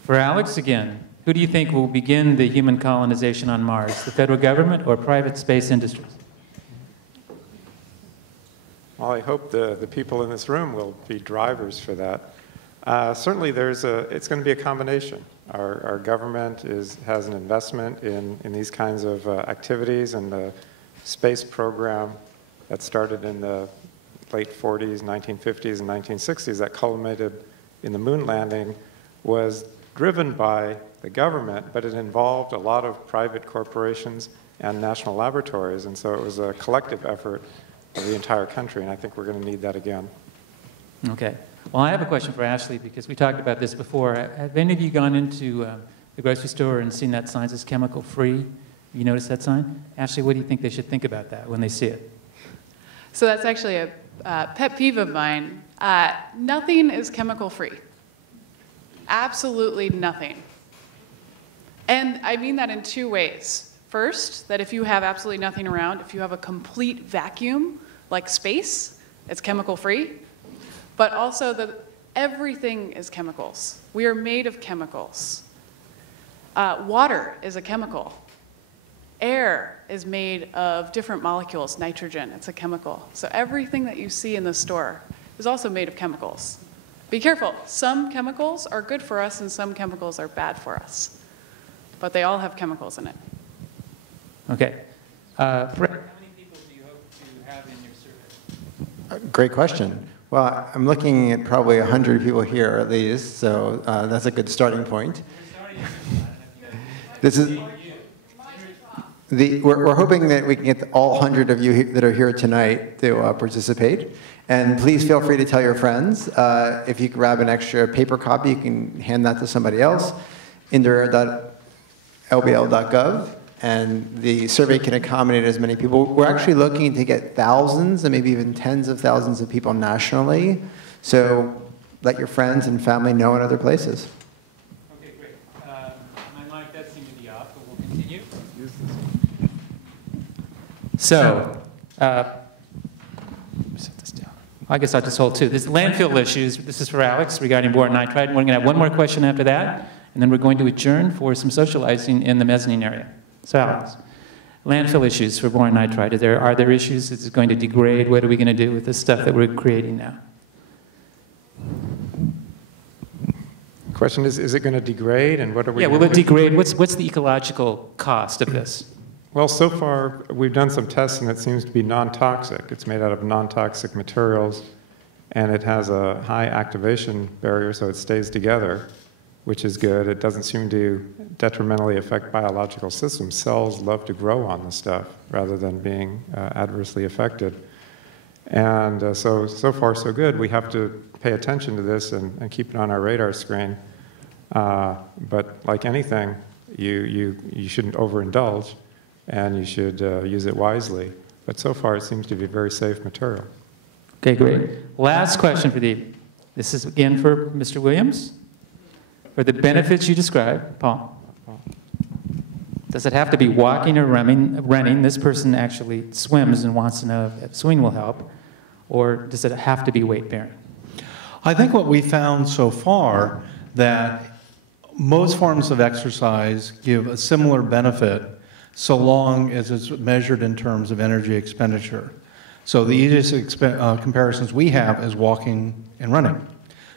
For Alex again, who do you think will begin the human colonization on Mars, the federal government or private space industries? Well, I hope the people in this room will be drivers for that. Certainly it's going to be a combination. Our government has an investment in these kinds of activities, and the space program that started in the late 40s, 1950s, and 1960s that culminated in the moon landing was driven by the government, but it involved a lot of private corporations and national laboratories, and so it was a collective effort of the entire country, and I think we're going to need that again. Okay. Well, I have a question for Ashley because we talked about this before. Have any of you gone into the grocery store and seen that sign says chemical free? You noticed that sign? Ashley, what do you think they should think about that when they see it? So that's actually a pet peeve of mine. Nothing is chemical free. Absolutely nothing. And I mean that in two ways. First, that if you have absolutely nothing around, if you have a complete vacuum, like space, it's chemical free. But also that everything is chemicals. We are made of chemicals. Water is a chemical. Air is made of different molecules, nitrogen, it's a chemical. So everything that you see in the store is also made of chemicals. Be careful, some chemicals are good for us and some chemicals are bad for us. But they all have chemicals in it. Okay. Brett, how many people do you hope to have in your survey? Great question. Well, I'm looking at probably 100 people here at least, so that's a good starting point. This is we're hoping that we can get all 100 of you that are here tonight to participate. And please feel free to tell your friends. If you grab an extra paper copy, you can hand that to somebody else. indoor.lbl.gov. And the survey can accommodate as many people. We're actually looking to get thousands and maybe even tens of thousands of people nationally. So let your friends and family know in other places. Okay, great. My mic does seem to be off, but we'll continue. So, set this down. I guess I'll just hold two. There's landfill issues. This is for Alex regarding boron nitride. We're going to have one more question after that, and then we're going to adjourn for some socializing in the mezzanine area. So Alex, landfill issues for boron nitride. Are there issues? Is it going to degrade? What are we going to do with this stuff that we're creating now? Question is it going to degrade, and what are we? Yeah, will it degrade? What's the ecological cost of this? Well, so far we've done some tests, and it seems to be non-toxic. It's made out of non-toxic materials, and it has a high activation barrier, so it stays together, which is good. It doesn't seem to detrimentally affect biological systems. Cells love to grow on the stuff rather than being adversely affected. And so far so good. We have to pay attention to this and keep it on our radar screen. But like anything, you shouldn't overindulge, and you should use it wisely. But so far it seems to be very safe material. Okay, great. Last question for the evening. This is again for Mr. Williams. For the benefits you described, Paul, does it have to be walking or running? This person actually swims and wants to know if swimming will help. Or does it have to be weight bearing? I think what we found so far that most forms of exercise give a similar benefit so long as it's measured in terms of energy expenditure. So the easiest comparisons we have is walking and running.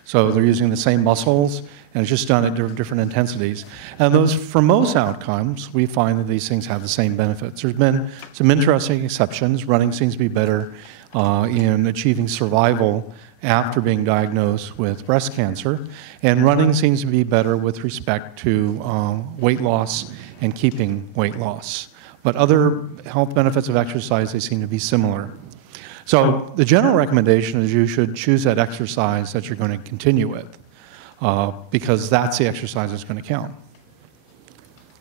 So they're using the same muscles, and it's just done at different intensities. And those, for most outcomes, we find that these things have the same benefits. There's been some interesting exceptions. Running seems to be better in achieving survival after being diagnosed with breast cancer. And running seems to be better with respect to weight loss and keeping weight loss. But other health benefits of exercise, they seem to be similar. So the general recommendation is you should choose that exercise that you're going to continue with, because that's the exercise that's going to count.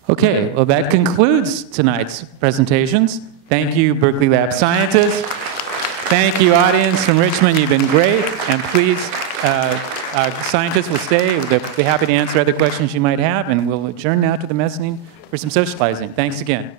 Okay, well that concludes tonight's presentations. Thank you, Berkeley Lab scientists. Thank you, audience from Richmond. You've been great. And please, our scientists will stay. They'll be happy to answer other questions you might have. And we'll adjourn now to the mezzanine for some socializing. Thanks again.